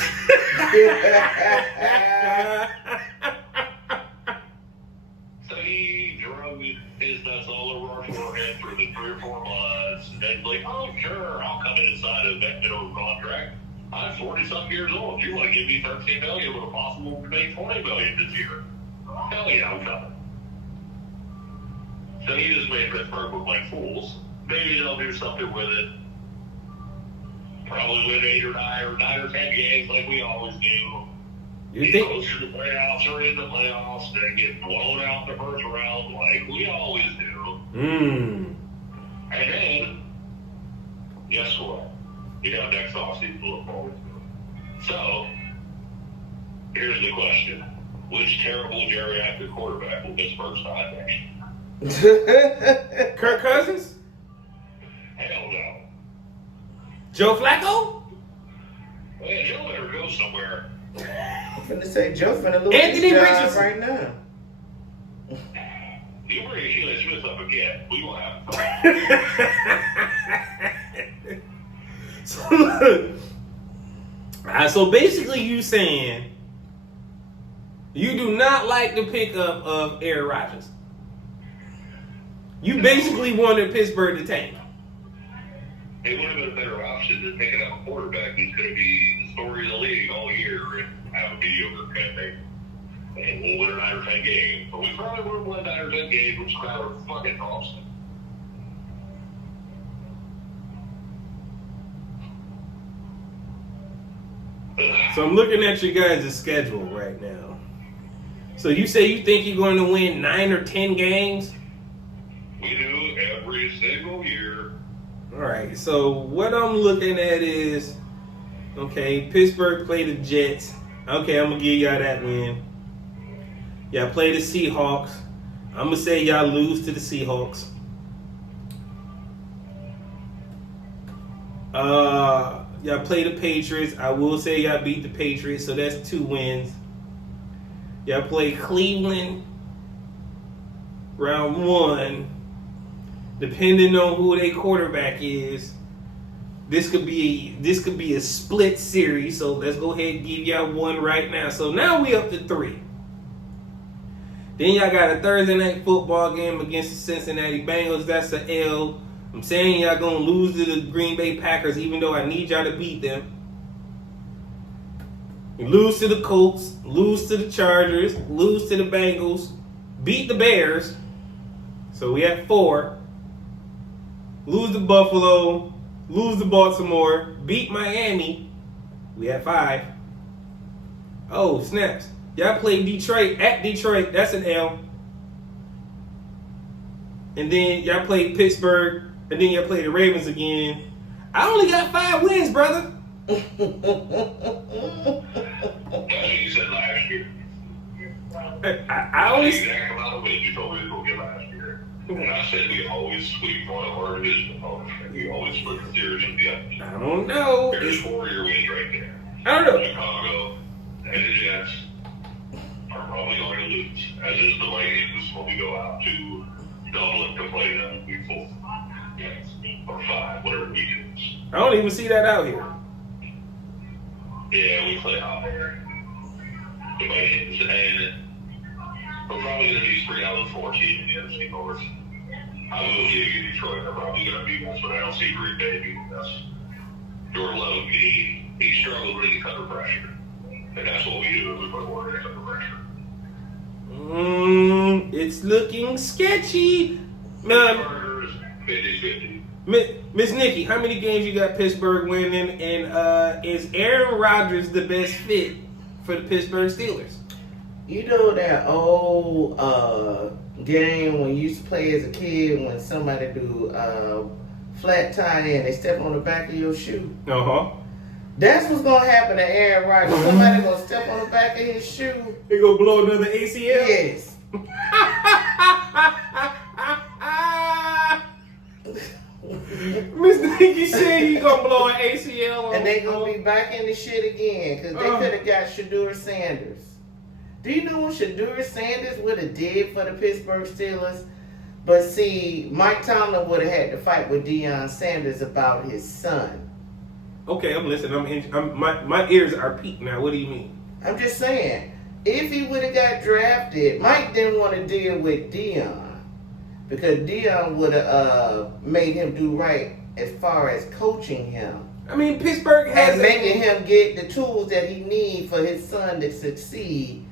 So he drug his nuts all over our forehead for the 3 or 4 months, and then like, oh sure, I'll come in inside of that minimum contract. I'm 40-something years old. You want to give me $13 million with a possible to make $20 million this year? Hell yeah, I'm coming. So he just made Pittsburgh look like fools. Maybe they'll do something with it. Probably win 8 or 9 or 10 games like we always do. You think? Goes to the playoffs or in the playoffs, they get blown out in the first round like we always do. And then, guess what? You got next offseason to look forward to. So, here's the question. Which terrible geriatric quarterback will Pittsburgh sign next year? Kirk Cousins? Hell no. Joe Flacco? Well, Joe better go somewhere. I'm finna say Joe finna lose Anthony his job Richardson. right now. You bring Sheila Smith up again, we will have So basically you saying you do not like the pickup of AaronRodgers. You basically wanted Pittsburgh to tank. It would have been a better option than picking up a quarterback who's going to be the story of the league all year and have a mediocre campaign. And we'll win a 9 or 10 games. But we probably would have won 9 or 10 games with Skyler fucking Thompson. So I'm looking at your guys' schedule right now. So you say you think you're going to win 9 or 10 games? We do every single year. All right. So what I'm looking at is, okay, Pittsburgh play the Jets. Okay, I'm going to give y'all that win. Y'all play the Seahawks. I'm going to say y'all lose to the Seahawks. Y'all play the Patriots. I will say y'all beat the Patriots, so that's 2 wins. Y'all play Cleveland round 1. Depending on who their quarterback is, this could be a split series. So let's go ahead and give y'all 1 right now. So now we up to 3. Then y'all got a Thursday night football game against the Cincinnati Bengals. That's an L. I'm saying y'all gonna lose to the Green Bay Packers, even though I need y'all to beat them. You lose to the Colts, lose to the Chargers, lose to the Bengals, beat the Bears. So we have 4. Lose to Buffalo, lose to Baltimore, beat Miami. We have 5. Oh, snaps. Y'all play Detroit at Detroit. That's an L. And then y'all play Pittsburgh. And then y'all play the Ravens again. I only got 5 wins, brother. That's what you said last year. I only... The exact amount of wins you told me to go get last year. And I said we always sweep one of our division opponents. We always split the series in the others. I don't know. There's 4 of your wins right there. I don't know. Chicago and the Jets are probably going to lose. As is the Vikings when we go out to Dublin to play them week 4. Or 5, whatever week it is. I don't even see that out here. Yeah, we play out there. The Vikings, and we're probably going to be 3 out of 4 teams in the NFC North. I will give you Detroit. They're probably going to beat us, but I don't see Green Bay beating us. Jordan Love, he struggles when he gets under pressure. And that's what we do if we put quarterbacks under pressure. It's looking sketchy. Burgers, 50-50. Miss Nikki, how many games you got Pittsburgh winning? And is AaronRodgers the best fit for the Pittsburgh Steelers? You know that old game when you used to play as a kid when somebody do flat tie and they step on the back of your shoe? Uh-huh. That's what's going to happen to AaronRodgers. Somebody going to step on the back of his shoe. They gonna blow another ACL? Yes. Miss Nikki said he gonna blow an ACL. And they going to be back in the shit again because they could have got Shedeur Sanders. Do you know what Shedeur Sanders would have did for the Pittsburgh Steelers? But see, Mike Tomlin would have had to fight with Deion Sanders about his son. Okay, I'm listening. My ears are peaked now. What do you mean? I'm just saying, if he would have got drafted, Mike didn't want to deal with Dion because Dion would have made him do right as far as coaching him. I mean, Pittsburgh has and making him get the tools that he needs for his son to succeed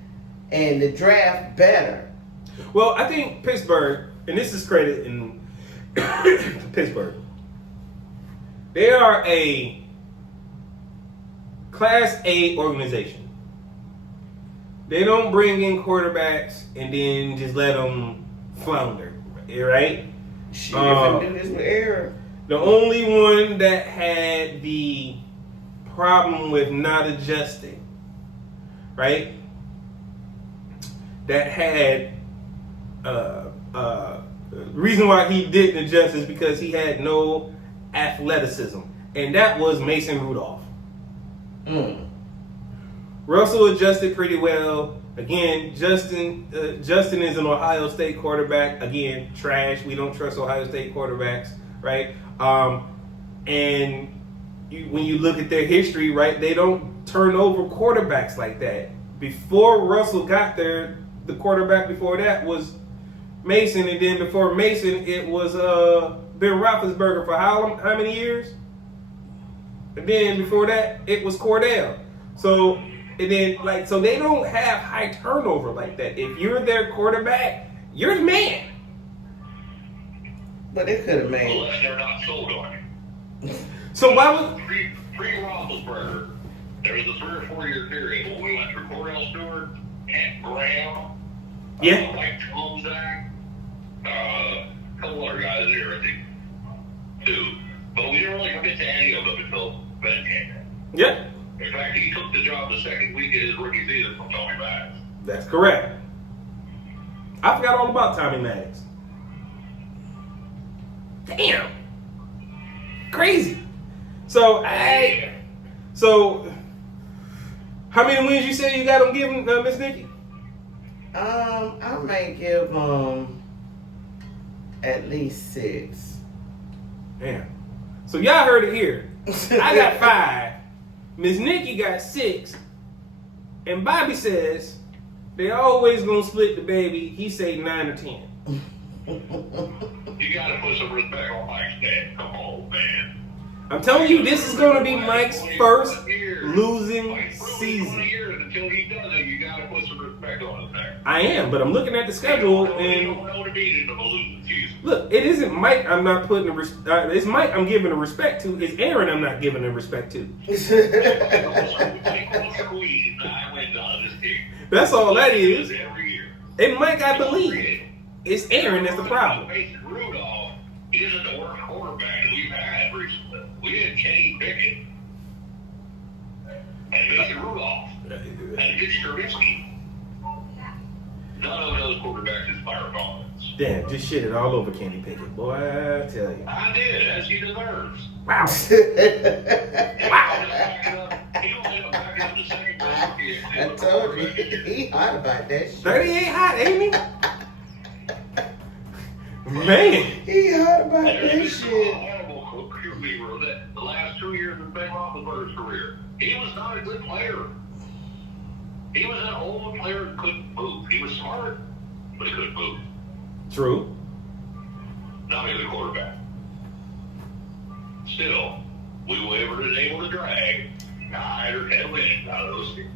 and the draft better. Well, I think Pittsburgh, and this is credit in to Pittsburgh, they are a Class A organization. They don't bring in quarterbacks and then just let them flounder, right? Shit, if I do this with Aaron. The only one that had the problem with not adjusting, right? That had reason why he didn't adjust is because he had no athleticism, and that was Mason Rudolph. Russell adjusted pretty well. Again, Justin is an Ohio State quarterback. Again, trash. We don't trust Ohio State quarterbacks, right? And when you look at their history, right, they don't turn over quarterbacks like that. Before Russell got there, the quarterback before that was Mason, and then before Mason, it was Ben Roethlisberger for how many years? And then before that, it was Cordell. So, and then so they don't have high turnover like that. If you're their quarterback, you're the man. But they could have made. Unless they're not sold on it. So why would Pre-Roethlisberger, there was a 3 or 4 year period when we went through Cordell Stewart, Hank Graham, Mike Tomzak, a couple other guys there, I think, too. But we didn't really commit to any of them until Ben came in. Yep. In fact, he took the job the second week of his rookie season from Tommy Maddox. That's correct. I forgot all about Tommy Maddox. Damn. Crazy. So how many wins you say you got him giving Miss Nikki? I may give him at least 6. Damn. So y'all heard it here. I got 5. Miss Nikki got 6. And Bobby says they always gonna split the baby. He say 9 or 10. You gotta put some respect on Mike's name. Come on, man. I'm telling you, this is going to be Mike's first losing season. Until he does it, you got to put some respect on his name. I am, but I'm looking at the schedule and look, it isn't Mike. I'm not putting it's Mike. I'm giving the respect to. It's Aaron. I'm not giving the respect to. That's all that is. And Mike, I believe it's Aaron that's the problem. Rudolph isn't the worst quarterback we've had recently. We had Kenny Pickett and Mason Rudolph and Mitch Trubisky. None of those quarterbacks inspire confidence. Damn, just shitted all over Kenny Pickett, boy. I tell you. I did, as he deserves. Wow. He don't end up backing up the second round. I told you, he hot about that shit. 38 hot, ain't he? Man. He hot about that shit. The last 2 years of Ben Roethlisberger's career, he was not a good player. He was an old player who couldn't move. He was smart, but he couldn't move. True. Not a good quarterback. Still, we were able to drag 9 or 10 wins out of those games.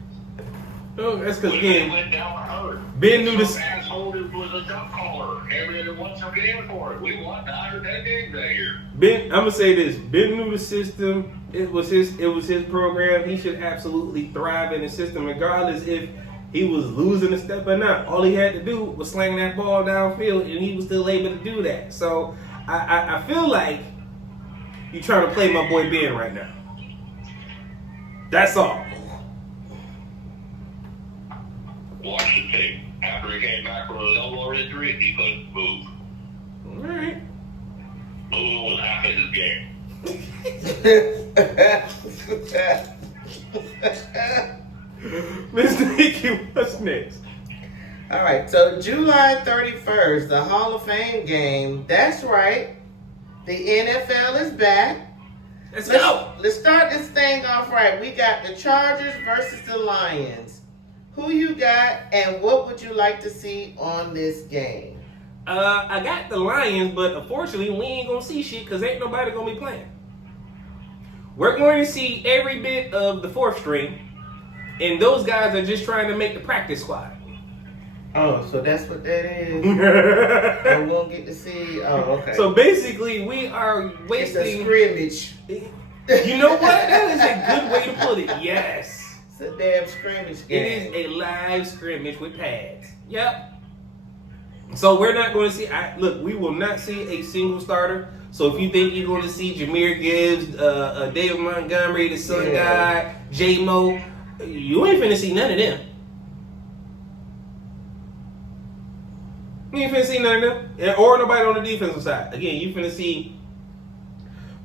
Oh, that's because again, went down hurt. Ben knew this. Some asshole who was a duck caller. Everybody won some game for it. We won 9 or 10 games that year. Ben, I'm gonna say this. Ben knew the system. It was his program. He should absolutely thrive in the system, regardless if he was losing a step or not. All he had to do was slang that ball downfield, and he was still able to do that. So I feel like you're trying to play my boy Ben right now. That's all. Watch the tape. After he came back from his elbow injury, he couldn't move. All right. Moving was half of his game. Miss Nikki, what's next? All right, so July 31st, the Hall of Fame game. That's right. The NFL is back. Let's go. Let's start this thing off right. We got the Chargers versus the Lions. Who you got, and what would you like to see on this game? I got the Lions, but unfortunately, we ain't gonna see shit because ain't nobody gonna be playing. We're going to see every bit of the fourth string, and those guys are just trying to make the practice squad. Oh, so that's what that is. We won't get to see. Oh, okay. So basically, we are wasting. It's a scrimmage. You know what? That is a good way to put it. Yes. It's a damn scrimmage game. It is a live scrimmage with pads. Yep. So we're not going to see. Look, we will not see a single starter. So if you think you're going to see Jahmyr Gibbs, David Montgomery, the Sun Guy, J-Mo, you ain't finna see none of them. You ain't finna see none of them. Or nobody on the defensive side. Again, you finna see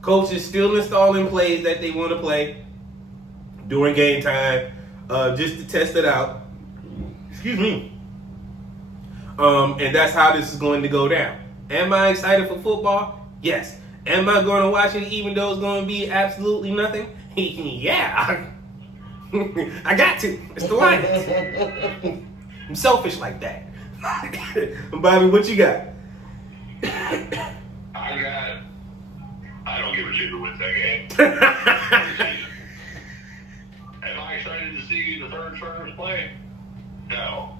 coaches still installing plays that they want to play during game time, just to test it out. Excuse me. And that's how this is going to go down. Am I excited for football? Yes. Am I going to watch it even though it's going to be absolutely nothing? Yeah. I got to. It's the Lions. I'm selfish like that. Bobby, what you got? I don't give a shit who wins that game. Am I excited to see the third stringers play? No.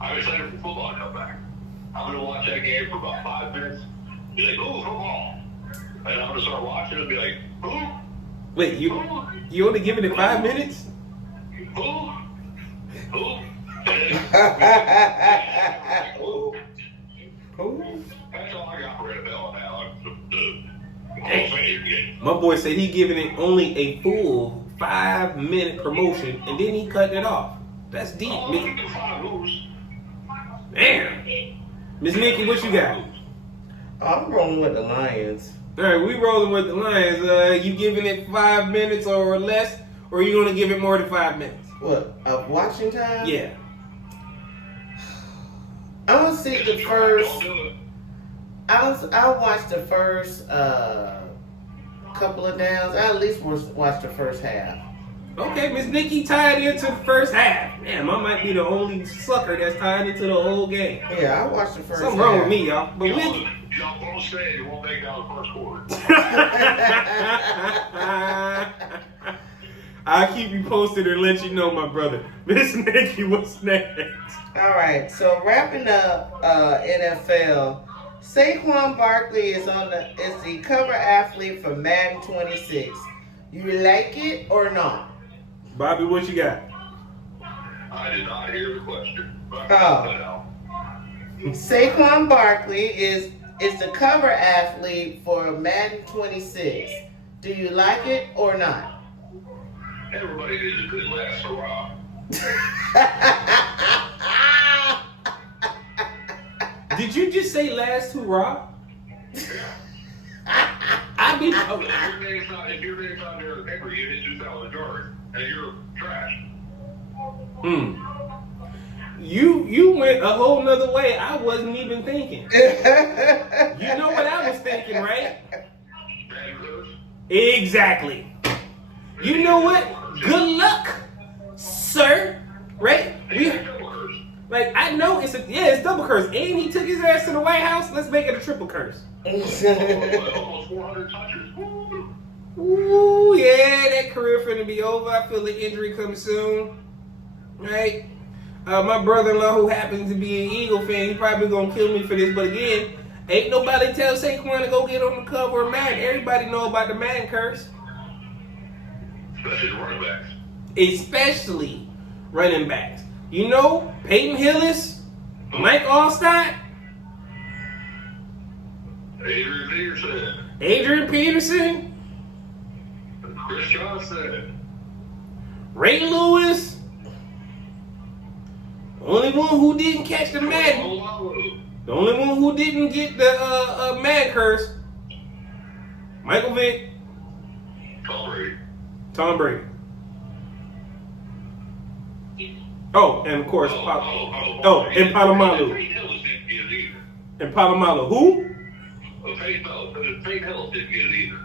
I'm excited for football to come back. I'm going to watch that game for about 5 minutes. Be like, ooh, football. And I'm going to start watching and be like, who? Wait, you only giving it 5 minutes? Who? Who? That's all I got for NFL now. My boy said he giving it only a full 5-minute promotion, and then he cut it off. That's deep. Damn. Miss Nikki, what you got? I'm rolling with the Lions. All right, we rolling with the Lions. You giving it 5 minutes or less, or are you going to give it more than 5 minutes? What, of watching time? Yeah. I'm going to see the first... I'll watch the first couple of downs. I at least watch the first half. Okay, Miss Nikki tied into the first half. Damn, I might be the only sucker that's tied into the whole game. Yeah, I watched the first Something half. wrong with me, y'all. But Y'all won't stay. You won't make it out of the first quarter. I'll keep you posted and let you know, my brother. Miss Nikki, what's next? All right, so wrapping up NFL, Saquon Barkley is the cover athlete for Madden 26. You like it or not? Bobby, what you got? I did not hear the question. Saquon Barkley is the cover athlete for Madden 26. Do you like it or not? Everybody needs a good last hurrah. Did you just say last hurrah? If your name's not there on the paper, you hit 2,000 yards, and you're trash. You went a whole nother way. I wasn't even thinking. You know what I was thinking, right? Exactly. You know what? Good luck, sir. Right? I know it's double curse. And he took his ass to the White House. Let's make it a triple curse. Almost 400 touches. Ooh, yeah, that career finna be over. I feel the injury coming soon. Right? My brother-in-law, who happens to be an Eagle fan, he probably gonna kill me for this. But again, ain't nobody tell Saquon to go get on the cover of Madden. Everybody know about the Madden curse. Especially the running backs. Especially running backs. You know, Peyton Hillis, Mike Allstott, Adrian Peterson, Chris Johnson, Ray Lewis. Only one who didn't catch the Madden. The only one who didn't get the Madden curse. Michael Vick. Tom Brady. Oh, and of course, and Palomalu. And Palomalu. Who? Peyton Hillis didn't get it either.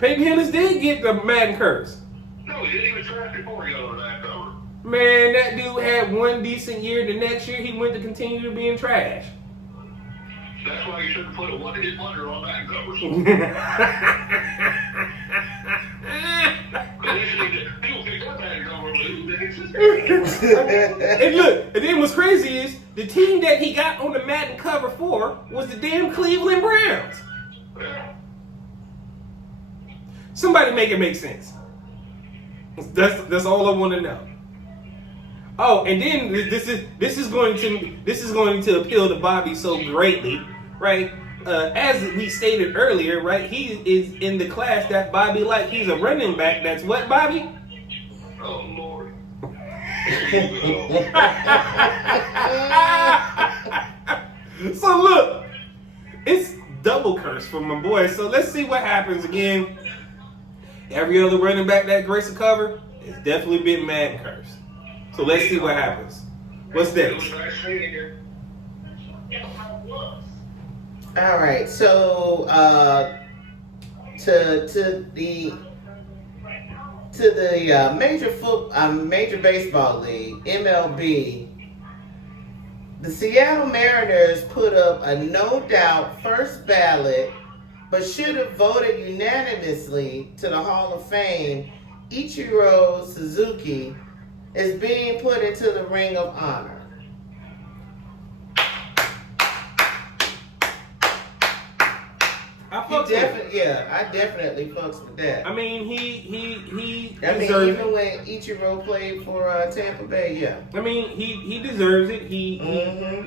Peyton Hillis did get the Madden curse. No, he didn't even trash before he got on that cover. Man, that dude had one decent year. The next year, he went to continue to being trash. That's why you shouldn't put a one-hit wonder on that cover. And look, and then what's crazy is the team that he got on the Madden cover for was the damn Cleveland Browns. Somebody make it make sense. That's all I want to know. Oh, and then this is going to appeal to Bobby so greatly, right? As we stated earlier, right? He is in the class that Bobby likes. He's a running back. That's what, Bobby? Oh Lord. Here you go. So look, it's double curse for my boy. So let's see what happens again. Every other running back that graced a cover, it's definitely been Madden curse. So let's see what happens. What's next? All right, so to the major baseball league, MLB, the Seattle Mariners put up a no doubt first ballot, but should have voted unanimously to the Hall of Fame. Ichiro Suzuki is being put into the Ring of Honor. I definitely fucks with that. I mean, he even when Ichiro played for Tampa Bay, yeah. I mean, he deserves it.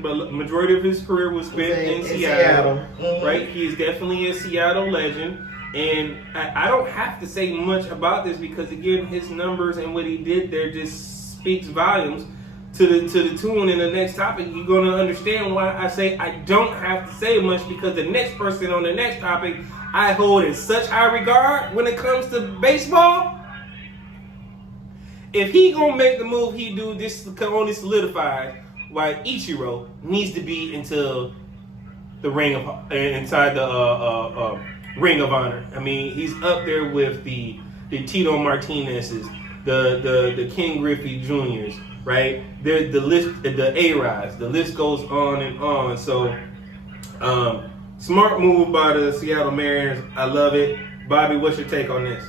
But majority of his career was spent in Seattle. Right? He is definitely a Seattle legend. And I don't have to say much about this because, again, his numbers and what he did there just speaks volumes to the tune. In the next topic, you're going to understand why I say I don't have to say much, because the next person on the next topic I hold in such high regard when it comes to baseball. If he going to make the move he do, this can only solidify why Ichiro needs to be into the inside the Ring of Honor. I mean, he's up there with the Tito Martinez's, the Ken Griffey Juniors, right? The list, the A-Rods. The list goes on and on. So, smart move by the Seattle Mariners. I love it. Bobby, what's your take on this?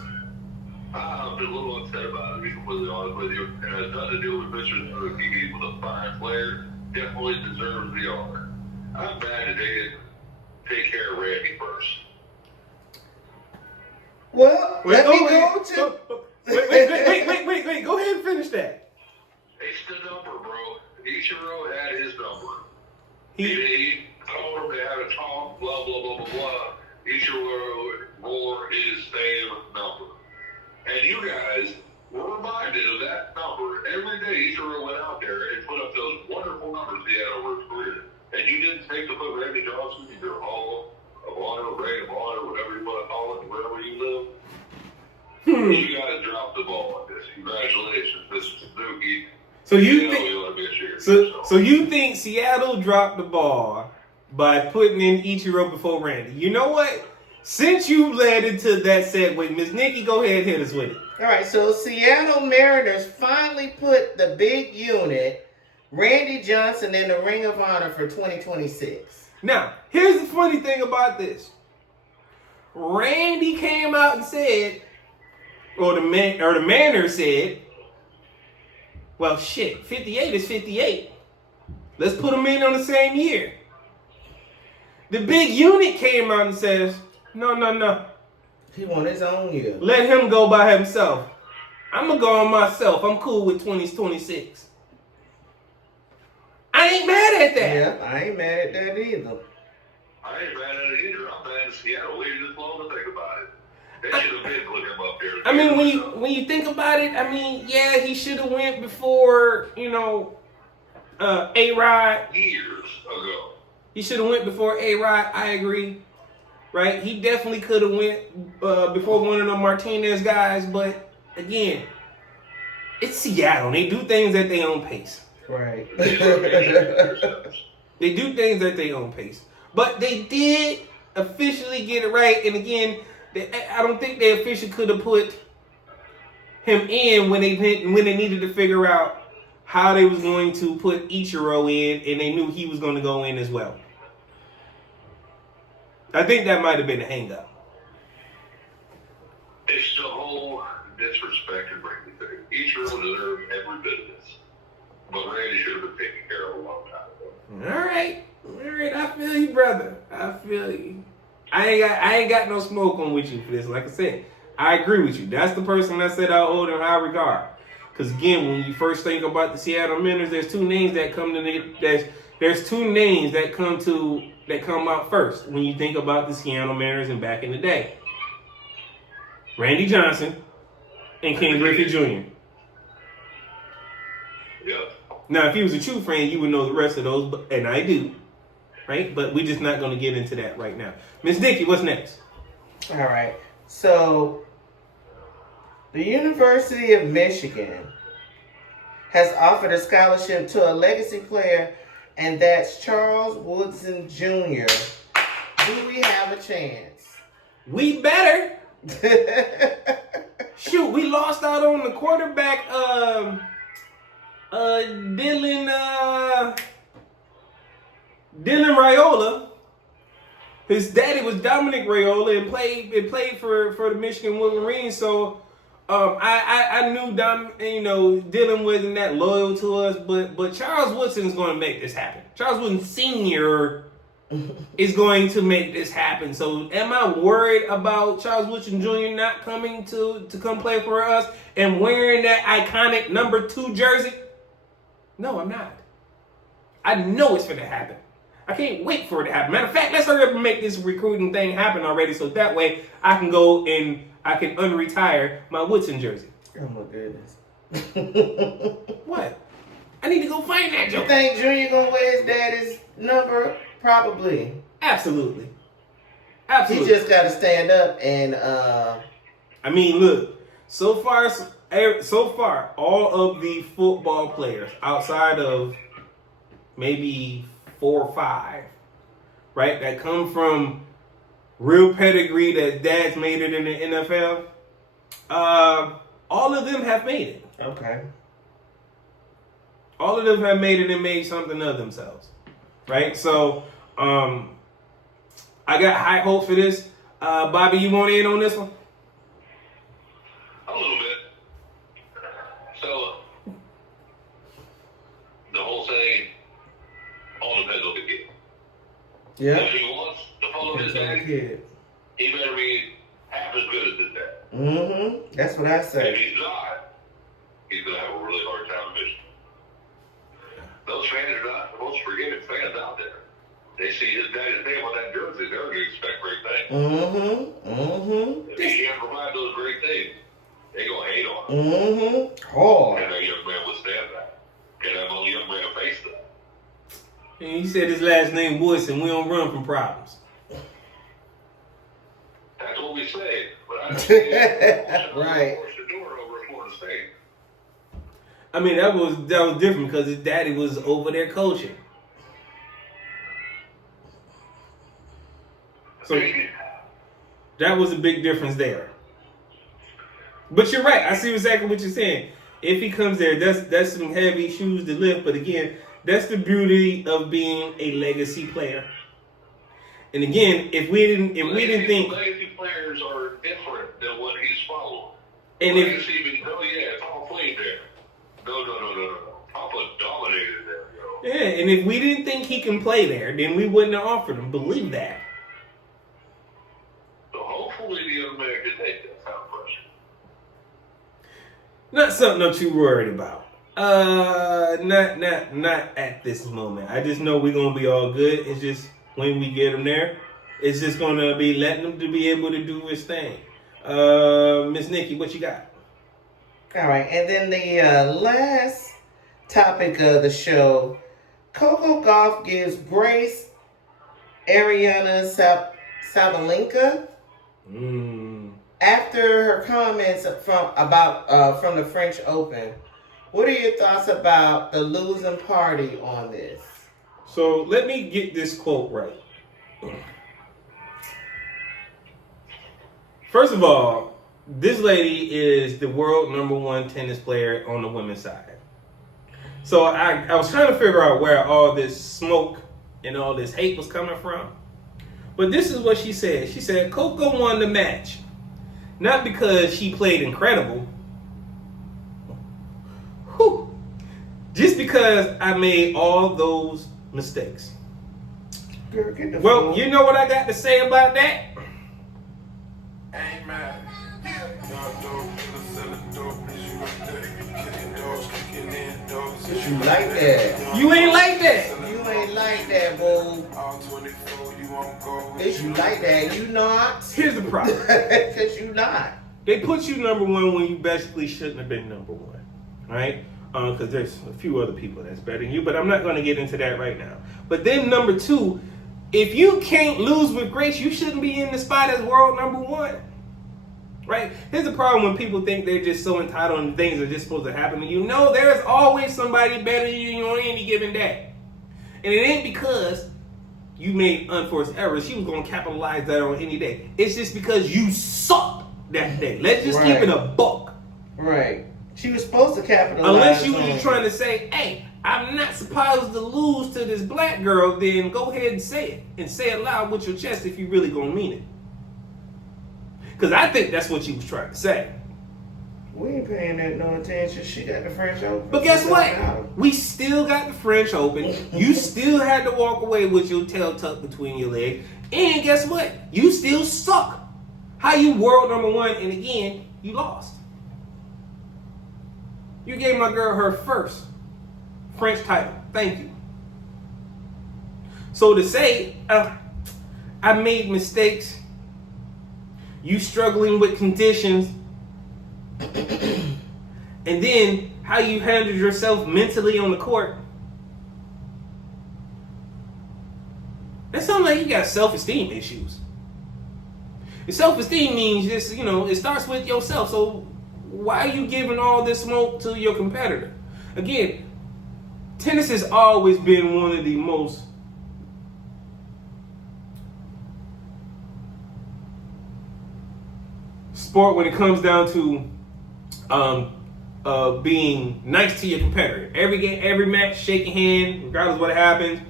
I'm a little upset about it, to be completely honest with you. And it has nothing to do with Mr. Suzuki. He was a fine player. Definitely deserves the honor. I'm bad today. Take care of Randy first. Well, let me go to... Wait. Go ahead and finish that. It's the number, bro. Ichiro had his number. He told him to have a talk, blah, blah, blah, blah, blah. Ichiro wore his same number. And you guys were reminded of that number every day Ichiro went out there and put up those wonderful numbers he had over his career. And you didn't take to put Randy Johnson in your Hall of Honor, Ring of Honor, whatever you want to call it, wherever you live. You guys dropped the ball on this. Congratulations, Mr. Suzuki. So you think Seattle dropped the ball by putting in Ichiro before Randy? You know what? Since you led into that segue, Ms. Nikki, go ahead and hit us with it. All right, so Seattle Mariners finally put the big unit, Randy Johnson, in the Ring of Honor for 2026. Now, here's the funny thing about this. Randy came out and said, or the Mariners said, well, shit, 58 is 58. Let's put them in on the same year. The big unit came out and says, no. He won his own year. Let him go by himself. I'm going to go on myself. I'm cool with 2026. I ain't mad at that. Yeah, I ain't mad at that either. I ain't mad at it either. I'm mad at Seattle waited this long to think about it. They should have been putting him up there. I mean, when you think about it, I mean, yeah, he should have went before, A-Rod. Years ago. He should have went before A-Rod. I agree. Right? He definitely could have went before one of them Martinez guys. But, again, it's Seattle. They do things at their own pace. Right. They do things at their own pace. But they did officially get it right. And, again, I don't think they officially could have put him in when they needed to figure out how they was going to put Ichiro in, and they knew he was going to go in as well. I think that might have been a hang-up. It's the whole disrespected Randy thing. Ichiro deserved every bit of this. But Randy should have been taken care of a long time ago. All right. I feel you, brother. I feel you. I ain't got no smoke on with you for this. Like I said, I agree with you. That's the person I said I hold in high regard. Because again, when you first think about the Seattle Mariners, there's two names that come to there's two names that come out first when you think about the Seattle Mariners and back in the day. Randy Johnson and Ken Griffey Jr. Yep. Now, if he was a true fan, you would know the rest of those, and I do. Right? But we're just not going to get into that right now. Miss Nikki, what's next? All right. So, the University of Michigan has offered a scholarship to a legacy player, and that's Charles Woodson Jr. Do we have a chance? We better. Shoot, we lost out on the quarterback, Dylan Raiola. His daddy was Dominic Raiola and played for the Michigan Wolverines. So I knew Dylan wasn't that loyal to us, but Charles Woodson is going to make this happen. Charles Woodson Sr. is going to make this happen. So am I worried about Charles Woodson Jr. not coming to come play for us and wearing that iconic number 2 jersey? No, I'm not. I know it's going to happen. I can't wait for it to happen. Matter of fact, let's hurry up and make this recruiting thing happen already, so that way I can go and I can unretire my Woodson jersey. Oh my goodness. What? I need to go find that joke. You think Junior gonna wear his daddy's number? Probably. Absolutely. He just gotta stand up and I mean, look, so far, all of the football players outside of maybe 4 or 5, right, that come from real pedigree that dad's made it in the NFL, all of them have made it. Okay. All of them have made it and made something of themselves, right? So, I got high hope for this. Bobby, you want in on this one? A little bit. So, the whole thing all depends on the kid. Yeah. If he wants to follow his dad, he better be half as good as his dad. Mm-hmm. That's what I If say. he's not, he's going to have a really hard time fishing. Those fans are not the most forgiving fans out there. They see his daddy's name on that jersey, they're going to expect great things. Mm-hmm. Mm-hmm. If he can't provide those great things, they're going to hate on him. Mm-hmm. Hard. Can that young man withstand that? Can that young man face that? And he said his last name Woodson. We don't run from problems. That's what we say. But I don't see Right. force the door over at Florida State. I mean, that was different because his daddy was over there coaching. So that was a big difference there. But you're right. I see exactly what you're saying. If he comes there, that's some heavy shoes to lift. But again, that's the beauty of being a legacy player. And again, if we didn't think legacy players are different than what he's following. And legacy means, oh yeah, Papa played there. No. Papa dominated there. Yeah, and if we didn't think he can play there, then we wouldn't have offered him. Believe that. So hopefully the young man can take that kind of pressure. Not something I'm too worried about. Not at this moment. I just know we're gonna be all good. It's just when we get him there, it's just gonna be letting him to be able to do his thing. Miss Nikki, what you got? All right, and then the last topic of the show, Coco Gauff gives Grace Ariana Sabalenka after her comments from the French Open. What are your thoughts about the losing party on this? So let me get this quote right. First of all, this lady is the world #1 tennis player on the women's side. So I was trying to figure out where all this smoke and all this hate was coming from. But this is what she said. She said Coco won the match. Not because she played incredible. Whew. Just because I made all those mistakes. Girl, get the Well, phone. you know what I got to say about that? Amen. You like that. You ain't like that. You ain't like that, boo. If you like that, you not. Here's the problem. Because you not. They put you #1 when you basically shouldn't have been #1, right? Because there's a few other people that's better than you, but I'm not going to get into that right now. But then #2, if you can't lose with grace, you shouldn't be in the spot as world #1, right? Here's the problem when people think they're just so entitled and things are just supposed to happen to you. No, there's always somebody better than you on any given day. And it ain't because you made unforced errors. She was going to capitalize that on any day. It's just because you sucked that day. Let's just keep it a buck. Right. She was supposed to capitalize. Unless you were on just trying to say, hey, I'm not supposed to lose to this black girl, then go ahead and say it. And say it loud with your chest if you really going to mean it. Because I think that's what she was trying to say. We ain't paying that no attention. She got the French Open. But guess what? We still got the French Open. You still had to walk away with your tail tucked between your legs. And guess what? You still suck. How you world #1 and again, you lost. You gave my girl her first French title. Thank you. So to say, I made mistakes, you struggling with conditions, and then how you handled yourself mentally on the court, that sounds like you got self-esteem issues. Your self-esteem means just, it starts with yourself. So why are you giving all this smoke to your competitor? Again, tennis has always been one of the most sport when it comes down to being nice to your competitor. Every game, every match, shake your hand, regardless of what happens.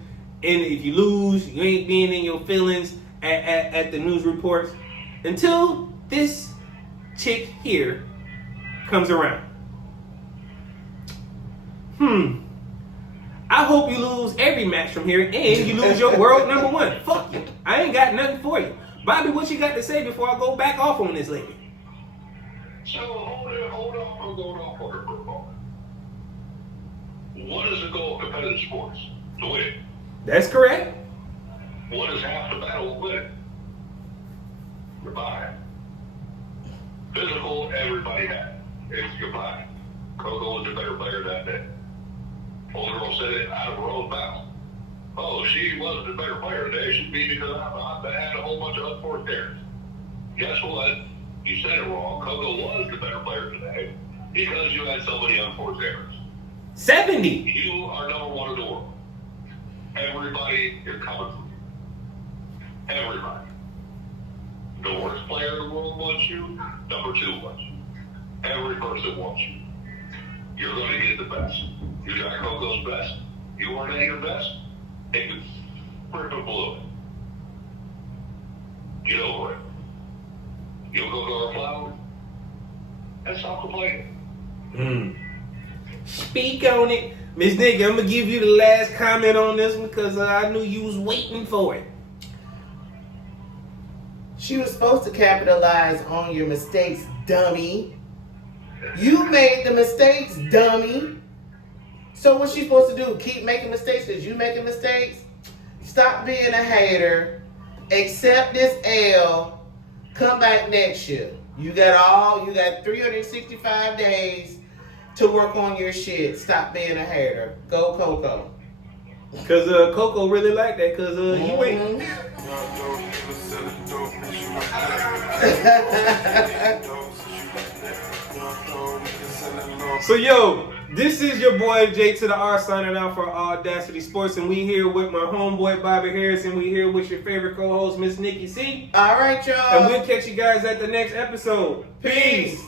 And if you lose, you ain't being in your feelings at the news reports until this chick here comes around. I hope you lose every match from here and you lose your world #1. Fuck you. I ain't got nothing for you. Bobby, what you got to say before I go back off on this lady? So hold on, I'm going off on her for a moment. What is the goal of competitive sports? To win. That's correct. What is half the battle of winning? Your body. Physical, everybody had. It's your body. Coco was a better player that day. Old girl said it out of her own mouth. Oh, she wasn't a better player today. She'd be because I had a whole bunch of unforced errors. Guess what? You said it wrong. Coco was the better player today because you had so many unforced errors. 70. You are #1 in the world. Everybody is coming for you. Everybody. The worst player in the world wants you. #2 wants you. Every person wants you. You're going to get the best. You got Coco's best. You weren't at your best. Take the freaking blue. Get over it. You'll go to our cloud. That's not complaining. Speak on it. Miss Nikki, I'm going to give you the last comment on this one because I knew you was waiting for it. She was supposed to capitalize on your mistakes, dummy. You made the mistakes, dummy. So what's she supposed to do? Keep making mistakes because you making mistakes? Stop being a hater. Accept this L. Come back next year. You got 365 days to work on your shit. Stop being a hater. Go Coco. Because Coco really liked that because you ain't. So, yo, This is your boy J2DaR signing out for AwwDacity Sports, and we here with my homeboy Bobby Harris, and we here with your favorite co-host Miss NikkiC. All right, y'all. And we'll catch you guys at the next episode. Peace.